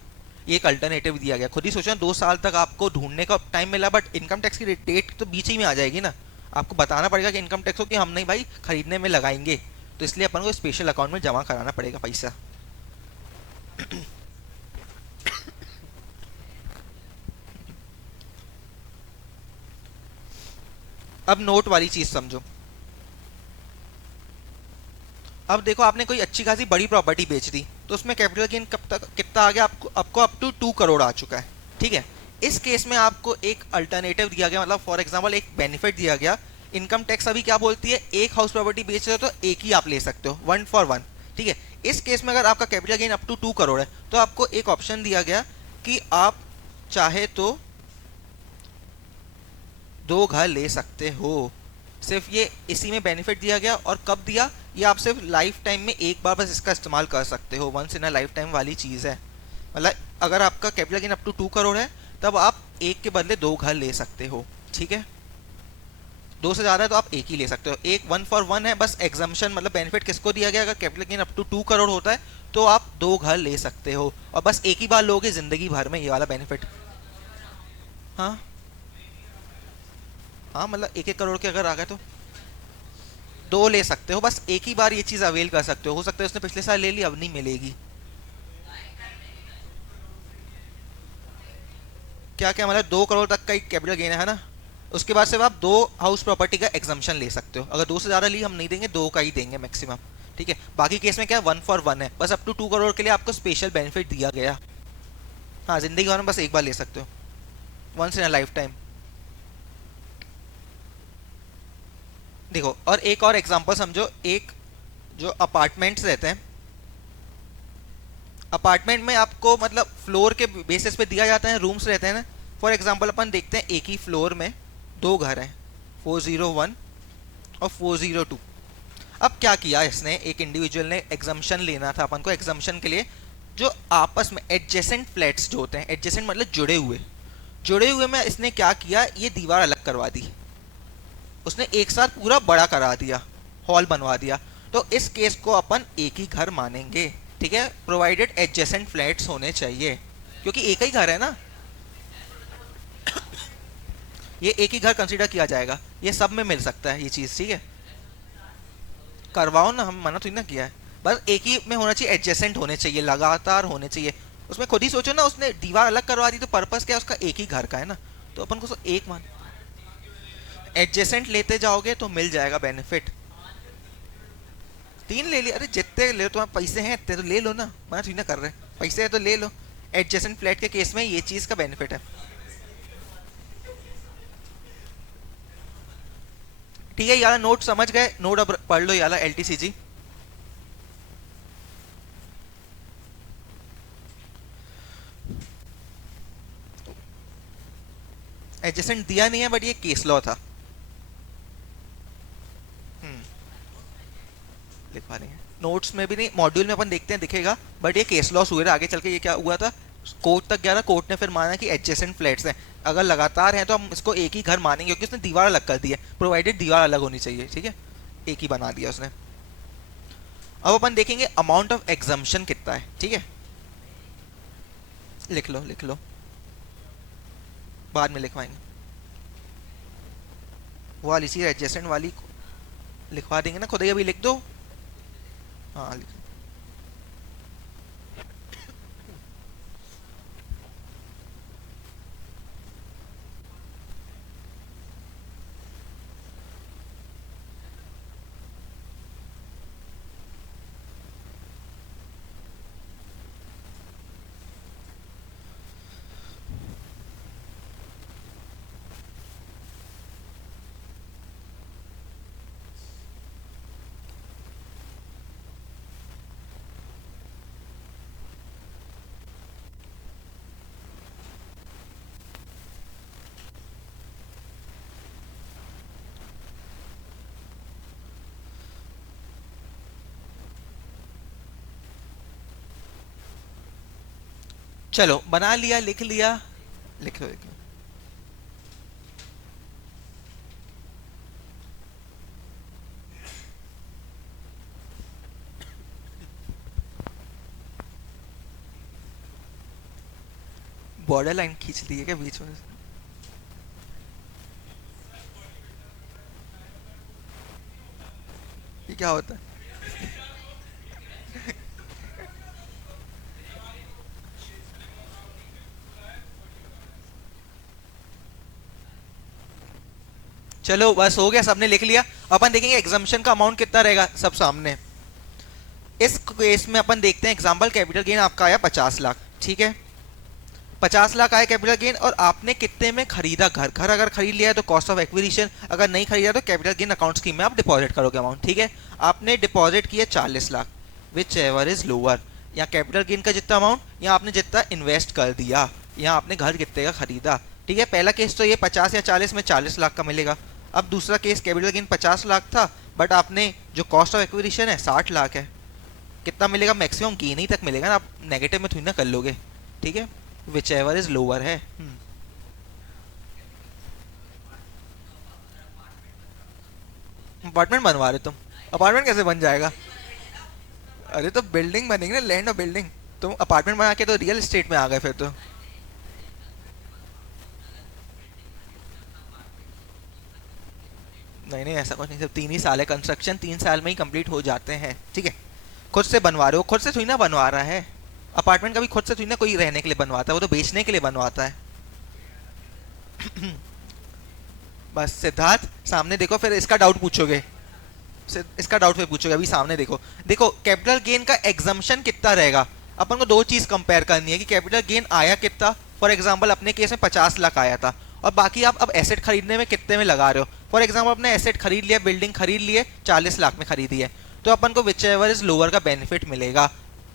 ये एक अल्टरनेटिव दिया गया, खुद ही सोचना 2 साल तक आपको ढूंढने का टाइम मिला, बट इनकम टैक्स की डेट तो बीच ही में आ जाएगी ना, आपको बताना पड़ेगा कि इनकम टैक्स हो कि हम नहीं भाई खरीदने में लगाएंगे, तो इसलिए अपन को स्पेशल अकाउंट में जमा कराना पड़ेगा पैसा। अब नोट वाली चीज समझो, अब देखो आपने कोई अच्छी खासी बड़ी प्रॉपर्टी बेच दी, तो उसमें कैपिटल गेन कब तक कितना आ गया, आपको अप टू 2 करोड़ आ चुका है, ठीक है। इस केस में आपको एक अल्टरनेटिव दिया गया, मतलब फॉर एग्जांपल एक बेनिफिट दिया गया। इनकम टैक्स अभी क्या बोलती है, एक हाउस प्रॉपर्टी बेच रहे हो तो एक ही आप ले सकते हो, 1 फॉर 1, ठीक है। इस केस में अगर आपका capital gain up to 2 crore है तो आपको एक ऑप्शन दिया गया कि आप चाहे तो 2 घर ले सकते हो, सिर्फ ये इसी में बेनिफिट दिया गया। और कब दिया, ये आप सिर्फ लाइफ टाइम में एक बार बस इसका इस्तेमाल कर सकते हो, once in a lifetime वाली चीज़ है। मतलब अगर आपका capital gain up to 2 crore है तब आप एक के बदले 2 घर ले सकते हो, ठीक है। 2 से ज़्यादा है तो आप एक ही ले सकते हो, एक 1 फॉर 1 है, बस एग्जम्पशन मतलब बेनिफिट किसको दिया गया, अगर capital gain up to 2 crore होता है तो आप 2 घर ले सकते हो और बस एक ही बार लोगे ज़िंदगी भर में, ये वाला बेनिफिट। हाँ हाँ, मतलब 1-1 करोड़ के अगर आ गए तो 2 ले सकते हो, बस एक ही बार ये चीज़ अवेल कर सकते हो सकता है उसने पिछले साल ले ली अब नहीं मिलेगी। क्या क्या मतलब 2 करोड़ तक का एक कैपिटल गेन है ना, उसके बाद सिर्फ आप 2 हाउस प्रॉपर्टी का एग्जम्पशन ले सकते हो, अगर 2 से ज़्यादा ली हम नहीं देंगे, 2 का ही देंगे मैक्सिमम, ठीक है। बाकी केस में क्या 1 फॉर 1 है, बस अप टू 2 करोड़ के लिए आपको स्पेशल बेनिफिट दिया गया। हाँ, जिंदगी भर में बस एक बार ले सकते हो, once in a lifetime. देखो, और एक और एग्जांपल समझो, एक जो अपार्टमेंट्स रहते हैं, अपार्टमेंट में आपको मतलब फ्लोर के बेसिस पे दिया जाता है, रूम्स रहते हैं ना। फॉर एग्जांपल अपन देखते हैं एक ही फ्लोर में दो घर हैं, 401 और 402। अब क्या किया इसने, एक इंडिविजुअल ने एग्जम्पशन लेना था अपन को, एग्जम्पशन के लिए जो आपस में एडजेसेंट फ्लैट्स जो होते हैं, एडजेसेंट मतलब जुड़े हुए में इसने क्या किया, ये दीवार अलग करवा दी, उसने एक साथ पूरा बड़ा करा दिया, हॉल बनवा दिया। तो इस केस को अपन एक ही घर मानेंगे, ठीक है, प्रोवाइडेड एडजेसेंट फ्लैट्स होने चाहिए, क्योंकि एक ही घर है ना, ये एक ही घर कंसीडर किया जाएगा, ये सब में मिल सकता है ये चीज़, ठीक है। करवाओ ना, हम मना तो नहीं ना किया है, बस एक ही में होना चाहिए, एडजेसेंट होने चाहिए, लगातार होने चाहिए। उसमें खुद ही सोचो ना, उसने दीवार अलग करवा दी तो पर्पस क्या है उसका, एक ही घर का है ना, तो अपन को एक मान एडजेसेंट लेते जाओगे तो मिल जाएगा बेनिफिट। 3 ले लिया, अरे जितने ले, तुम्हारे पैसे हैं इतने तो ले लो ना, मना थोड़ी ना कर रहे, पैसे है तो ले लो। एडजेसेंट फ्लैट के केस में ये चीज़ का बेनिफिट है, ठीक है। यार नोट समझ गए, नोट अब पढ़ लो यार, LTCG। एडजेसेंट दिया नहीं है बट ये केस लॉ था, लिखवा देंगे नोट्स में भी नहीं, मॉड्यूल में अपन देखते हैं दिखेगा, बट ये केस लॉस हुए, आगे चल के ये क्या हुआ था, कोर्ट तक गया था, कोर्ट ने फिर माना कि एडजेसेंट फ्लैट्स हैं, अगर लगातार हैं तो हम इसको एक ही घर मानेंगे, क्योंकि उसने दीवार अलग कर दी है, प्रोवाइडेड दीवार अलग होनी चाहिए, ठीक है, एक ही बना दिया उसने। अब अपन देखेंगे अमाउंट ऑफ एग्जम्पशन कितना है, ठीक है, लिख लो लिख लो, बाद में लिखवाएंगे, वो वाली सी एडजेसेंट वाली लिखवा देंगे ना, खुद ही अभी लिख दो। हाँ लिख, चलो बना लिया, लिख लिया, लिख लो लिख लो। बॉर्डर लाइन खींच दी है क्या बीच में, ये क्या होता है। चलो बस हो गया, सबने लिख लिया। अपन देखेंगे एग्जाम्पशन का अमाउंट कितना रहेगा, सब सामने। इस केस में अपन देखते हैं एग्जाम्पल, कैपिटल गेन आपका आया 50 लाख, ठीक है, 50 लाख आया कैपिटल गेन, और आपने कितने में खरीदा घर, घर अगर खरीद लिया है तो कॉस्ट ऑफ एक्विजिशन, अगर नहीं खरीदा तो कैपिटल गेन अकाउंट स्कीम में आप डिपॉजिट करोगे अमाउंट, ठीक है। आपने डिपॉजिट किया 40 lakh, which ever is lower, यहाँ कैपिटल गेन का जितना अमाउंट, यहाँ आपने जितना इन्वेस्ट कर दिया, यहाँ आपने घर कितने का खरीदा, ठीक है। पहला केस तो ये 50 या 40 में 40 लाख का मिलेगा। अब दूसरा केस कैपिटल गेन 50 लाख था, बट आपने जो कॉस्ट ऑफ एक्विजिशन है 60 लाख है, कितना मिलेगा, मैक्सिमम गेन ही तक मिलेगा ना, आप नेगेटिव में थोड़ी ना कर लोगे, ठीक है, विच एवर इज लोअर है। अपार्टमेंट बनवा रहे तुम, अपार्टमेंट कैसे बन जाएगा, अरे तो बिल्डिंग बनेगी ना, लैंड और बिल्डिंग, तुम अपार्टमेंट बना के तो रियल एस्टेट में आ गए फिर तो। नहीं नहीं ऐसा कुछ नहीं, सिर्फ 3 ही साल है कंस्ट्रक्शन, 3 साल में ही कंप्लीट हो जाते हैं, ठीक है। खुद से बनवा रहे हो, खुद से थोड़ी ना बनवा रहा है, अपार्टमेंट का भी खुद से थोड़ी ना कोई रहने के लिए बनवाता है, वो तो बेचने के लिए बनवाता है। बस सिद्धार्थ सामने देखो, फिर इसका डाउट पूछोगे, इसका डाउट फिर पूछोगे, अभी सामने देखो। देखो कैपिटल गेन का एग्जम्पशन कितना रहेगा, अपन को दो चीज कंपेयर करनी है कि कैपिटल गेन आया कितना। फॉर एग्जांपल अपने केस में 50 लाख आया था, और बाकी आप अब एसेट खरीदने में कितने में लगा रहे हो। फॉर एग्जांपल आपने एसेट खरीद लिया, बिल्डिंग खरीद लिए, 40 लाख में खरीदी है, तो अपन को विच एवर इज लोअर का बेनिफिट मिलेगा।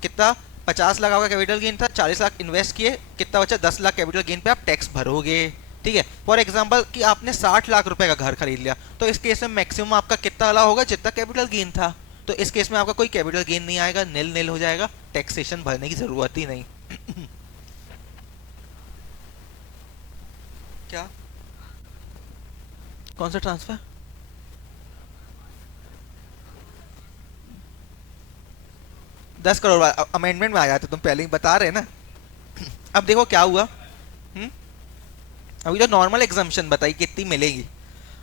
कितना? 50 लाख आपका कैपिटल गेन था, 40 लाख इन्वेस्ट किए, कितना बचा? 10 लाख कैपिटल गेन पे आप टैक्स भरोगे। ठीक है। फॉर एग्जांपल कि आपने 60 लाख रुपए का घर खरीद लिया, तो इस केस में मैक्सिमम आपका कितना वाला होगा? जितना कैपिटल गेन था। तो इस केस में आपका कोई कैपिटल गेन नहीं आएगा, नील नील हो जाएगा, टैक्सेशन भरने की जरूरत ही नहीं। क्या? कौन सा ट्रांसफर? 10 करोड़ अमेंडमेंट में आ जाते, तुम पहले ही बता रहे ना। अब देखो क्या हुआ। हम्म? अभी तो नॉर्मल एग्जाम्पशन बताई कितनी मिलेगी।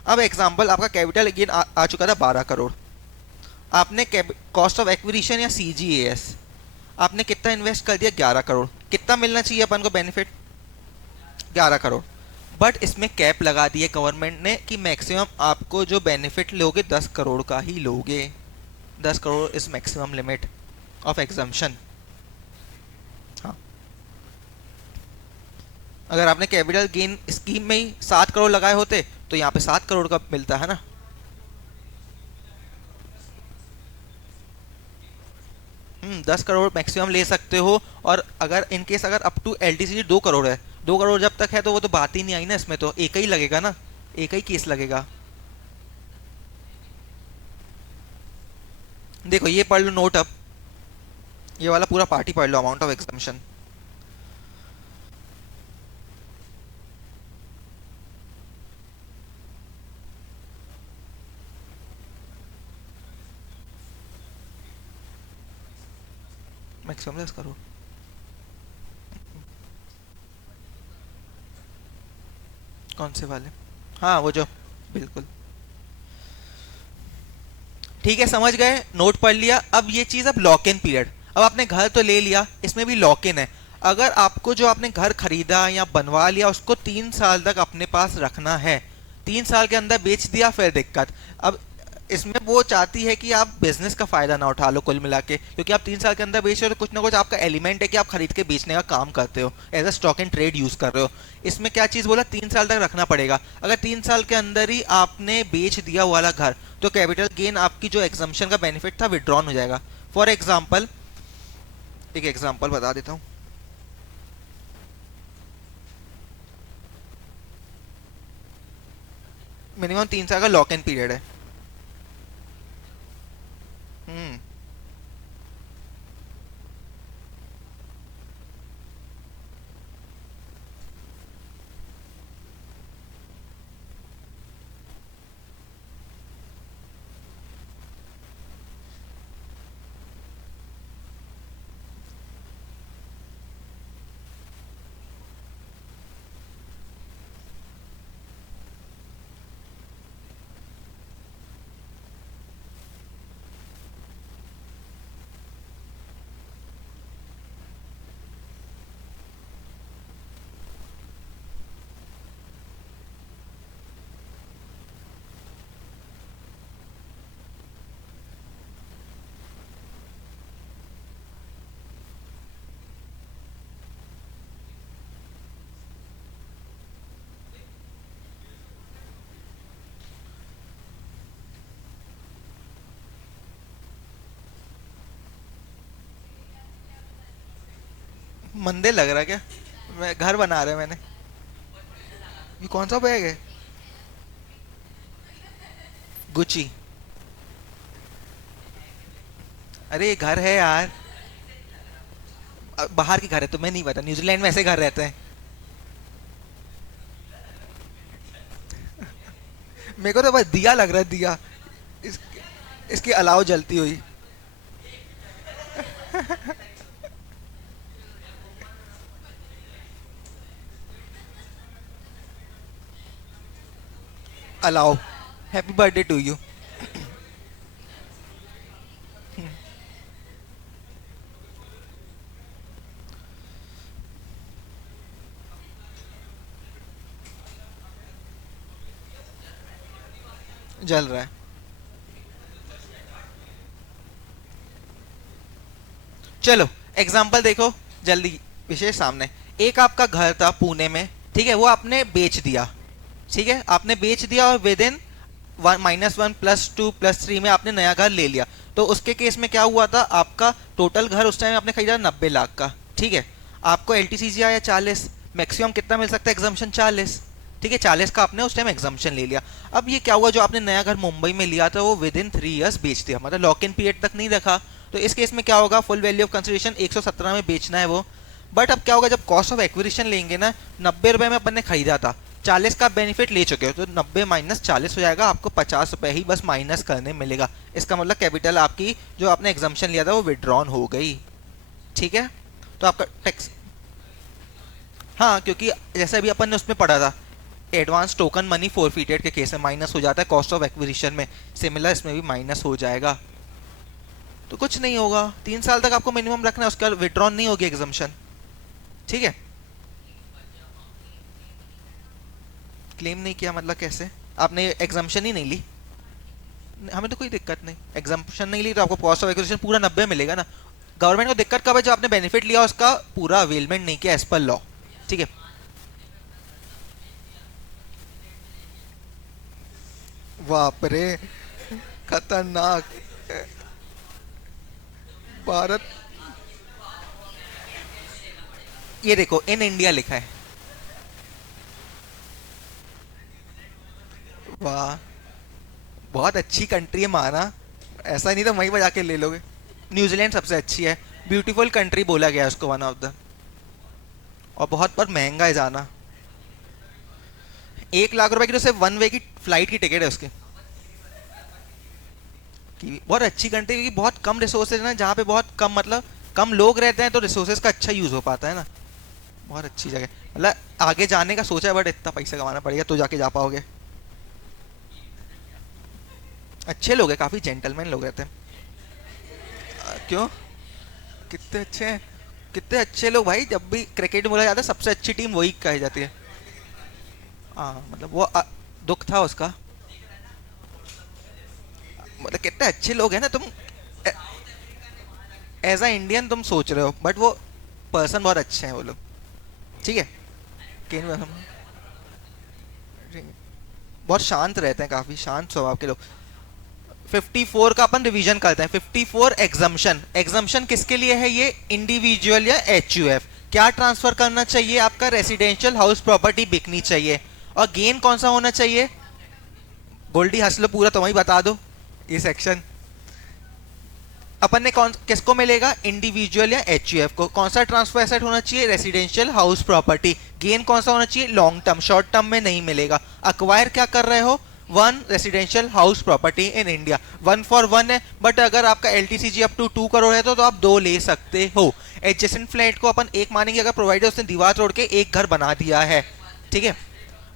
अब एग्जाम्पल आपका कैपिटल गेन आ चुका था 12 करोड़। आपने कॉस्ट ऑफ एक्विजिशन या सीजीएस आपने कितना इन्वेस्ट कर दिया? 11 करोड़। कितना मिलना चाहिए अपन को बेनिफिट? 11 करोड़। बट इसमें कैप लगा दी है गवर्नमेंट ने कि मैक्सिमम आपको जो बेनिफिट लोगे 10 करोड़ का ही लोगे। 10 crore is maximum limit of exemption. हाँ, अगर आपने कैपिटल गेन स्कीम में ही 7 करोड़ लगाए होते तो यहाँ पे 7 करोड़ का मिलता है ना। 10 करोड़ मैक्सिमम ले सकते हो। और अगर इन केस अगर अप टू एलटीसी 2 करोड़ है, 2 करोड़ जब तक है तो वो तो बात ही नहीं आई ना, इसमें तो एक ही लगेगा ना, एक ही केस लगेगा। देखो ये पढ़ लो नोट, अब ये वाला पूरा पार्टी पढ़ लो, amount of exemption. Maximum 10 crore. कौन से वाले? हाँ वो जो, बिल्कुल ठीक है, समझ गए, नोट पढ़ लिया। अब ये चीज, अब लॉक इन पीरियड, अब आपने घर तो ले लिया, इसमें भी लॉक इन है। अगर आपको जो आपने घर खरीदा या बनवा लिया उसको 3 साल तक अपने पास रखना है, 3 साल के अंदर बेच दिया फिर दिक्कत। अब इसमें वो चाहती है कि आप बिजनेस का फायदा ना उठा लो कुल मिला के, क्योंकि आप 3 साल के अंदर बेच रहे हो तो कुछ ना कुछ आपका एलिमेंट है कि आप खरीद के बेचने का काम करते हो, as a stock and trade use कर रहे हो। इसमें क्या चीज बोला? 3 साल तक रखना पड़ेगा। अगर 3 साल के अंदर ही आपने बेच दिया वो वाला घर, तो कैपिटल गेन आपकी जो एग्जम्पशन का बेनिफिट था विड्रॉन हो जाएगा। फॉर एग्जाम्पल, एक एग्जाम्पल बता देता हूँ। मिनिमम 3 साल का लॉक इन पीरियड है। हम्म। मंदिर लग रहा है क्या? घर बना रहे हैं मैंने। ये कौन सा बैग है? गुची? अरे ये घर है यार, बाहर के घर है, तुम्हें नहीं पता, न्यूजीलैंड में ऐसे घर रहते हैं। मेरे को तो बस दिया लग रहा है, दिया इस, इसकी अलाव जलती हुई। अलाव। Happy birthday to you. जल रहा है। चलो एग्जाम्पल देखो जल्दी, विशेष सामने। एक आपका घर था पुणे में, ठीक है, वो आपने बेच दिया, ठीक है, आपने बेच दिया और विद इन -1 +2 +3 में आपने नया घर ले लिया। तो उसके केस में क्या हुआ था, आपका टोटल घर उस टाइम आपने खरीदा 90 लाख का, ठीक है, आपको LTCG आया 40, मैक्सिमम कितना मिल सकता है एग्जाम्पशन 40, ठीक है, 40 का आपने उस टाइम एग्जाम्पशन ले लिया। अब ये क्या हुआ, जो आपने नया घर मुंबई में लिया था वो विद इन 3 ईयर्स बेच दिया, मतलब लॉक इन पीरियड तक नहीं रखा। तो इस केस में क्या होगा, फुल वैल्यू ऑफ कंसिडरेशन 117 में बेचना है वो। बट अब क्या होगा, जब कॉस्ट ऑफ एक्विजिशन लेंगे ना, 90 रुपए में अपन ने खरीदा था, 40 का बेनिफिट ले चुके हो, तो 90 - 40 हो जाएगा, आपको 50 रुपए ही बस माइनस करने मिलेगा। इसका मतलब कैपिटल आपकी जो आपने एग्जाम्पशन लिया था वो विड्रॉन हो गई, ठीक है। तो आपका टैक्स, हाँ, क्योंकि जैसे अभी अपन ने उसमें पढ़ा था, एडवांस टोकन मनी फोरफिटेड के केस में माइनस हो जाता है कॉस्ट ऑफ एक्विजिशन में, सिमिलर इसमें भी माइनस हो जाएगा। तो कुछ नहीं होगा, 3 साल तक आपको मिनिमम रखना है, उसके बाद विड्रॉन नहीं होगी एग्जाम्पशन, ठीक है। क्लेम नहीं किया मतलब कैसे, आपने एग्जाम्पशन ही नहीं ली, हमें तो कोई दिक्कत नहीं, एग्जाम्पशन नहीं ली तो आपको कॉस्ट ऑफ एक्विजिशन पूरा 90 मिलेगा ना। गवर्नमेंट को दिक्कत कब है, जो आपने बेनिफिट लिया उसका पूरा अवेलमेंट नहीं किया एज पर लॉ, ठीक है। बाप रे, खतरनाक। भारत, ये देखो इन इंडिया लिखा है, वाह, बहुत अच्छी कंट्री है माना, ऐसा नहीं तो वहीं पर जाके ले लोगे। न्यूजीलैंड सबसे अच्छी है, ब्यूटीफुल कंट्री बोला गया है उसको, वन ऑफ द, और बहुत पर महंगा है जाना। 1 लाख रुपए की तो सिर्फ वन वे की फ्लाइट की टिकट है उसकी। बहुत अच्छी कंट्री, क्योंकि बहुत कम रिसोर्सेज है ना, जहाँ पे बहुत कम, मतलब कम लोग रहते हैं, तो रिसोर्सेज का अच्छा यूज हो पाता है ना। बहुत अच्छी जगह, मतलब आगे जाने का सोचा है, बट इतना पैसा कमाना पड़ेगा तो जाके जा पाओगे। अच्छे लोग हैं, काफी जेंटलमैन लोग रहते हैं। क्यों, कितने अच्छे हैं, कितने अच्छे लोग भाई, जब भी क्रिकेट बोला जाता है सबसे अच्छी टीम वही कही जाती है। हाँ, मतलब वो दुख था उसका, मतलब कितने अच्छे लोग हैं ना। तुम एज अ इंडियन तुम सोच रहे हो, बट वो पर्सन बहुत अच्छे हैं वो लोग, ठीक है। बहुत शांत रहते हैं, काफी शांत स्वभाव के लोग। 54 का अपन रिवीजन करते हैं। 54 एग्जम्पशन, एग्जम्पशन किसके लिए है, ये इंडिविजुअल या HUF, क्या ट्रांसफर करना चाहिए, आपका रेसिडेंशियल हाउस प्रॉपर्टी बिकनी चाहिए, और गेन कौन सा होना चाहिए। गोल्डी हंस लो पूरा, तुम्हें बता दो ये सेक्शन। अपन ने कौन किसको मिलेगा, इंडिविजुअल या HUF को। कौन सा ट्रांसफर एसेट होना चाहिए, रेसिडेंशियल हाउस प्रॉपर्टी। गेन कौन सा होना चाहिए, लॉन्ग टर्म, शॉर्ट टर्म में नहीं मिलेगा। अक्वायर क्या कर रहे हो, 1 residential house property in India, 1 for 1 है, बट अगर आपका LTCG अप टू 2 करोड़ है तो आप 2 ले सकते हो। एडजेसेंट फ्लैट को अपन 1 मानेंगे, अगर प्रोवाइडर उसने दीवार तोड़ के एक घर बना दिया है, ठीक है।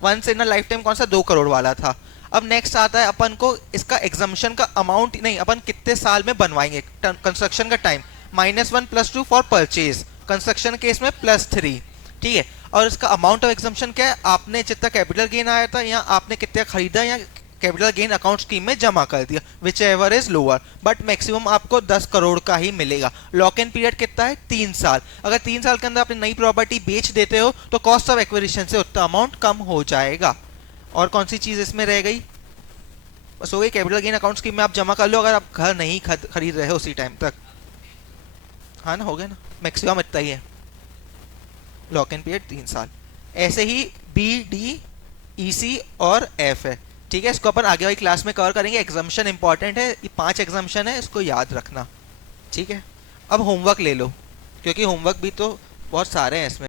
Once in a lifetime कौन सा 2 करोड़ वाला था। अब नेक्स्ट आता है अपन को इसका एग्जाम्पशन का अमाउंट, नहीं अपन कितने साल में बनवाएंगे, कंस्ट्रक्शन का time, -1 +2 for purchase, construction case में +3, ठीक है। और इसका अमाउंट ऑफ एग्जाम्पशन क्या है, आपने जितना कैपिटल गेन आया था या आपने कितना खरीदा या कैपिटल गेन अकाउंट स्कीम में जमा कर दिया, which ever is lower, but maximum आपको 10 करोड़ का ही मिलेगा। लॉक इन पीरियड कितना है, 3 साल। अगर 3 साल के अंदर आपने नई प्रॉपर्टी बेच देते हो तो कॉस्ट ऑफ एक्विजिशन से उतना अमाउंट कम हो जाएगा। और कौन सी चीज इसमें रह गई, बस हो गई, कैपिटल गेन अकाउंट स्कीम में आप जमा कर लो अगर आप घर नहीं खरीद रहे हो उसी टाइम तक, हाँ ना, हो गया ना, मैक्सिमम इतना ही है, लॉक इन पीरियड 3 साल। ऐसे ही BD EC और F है, ठीक है। इसको अपन आगे वाली क्लास में कवर करेंगे। एग्जाम्पशन इंपॉर्टेंट है, ये 5 एग्जाम्पशन है, इसको याद रखना, ठीक है। अब होमवर्क ले लो, क्योंकि होमवर्क भी तो बहुत सारे हैं इसमें।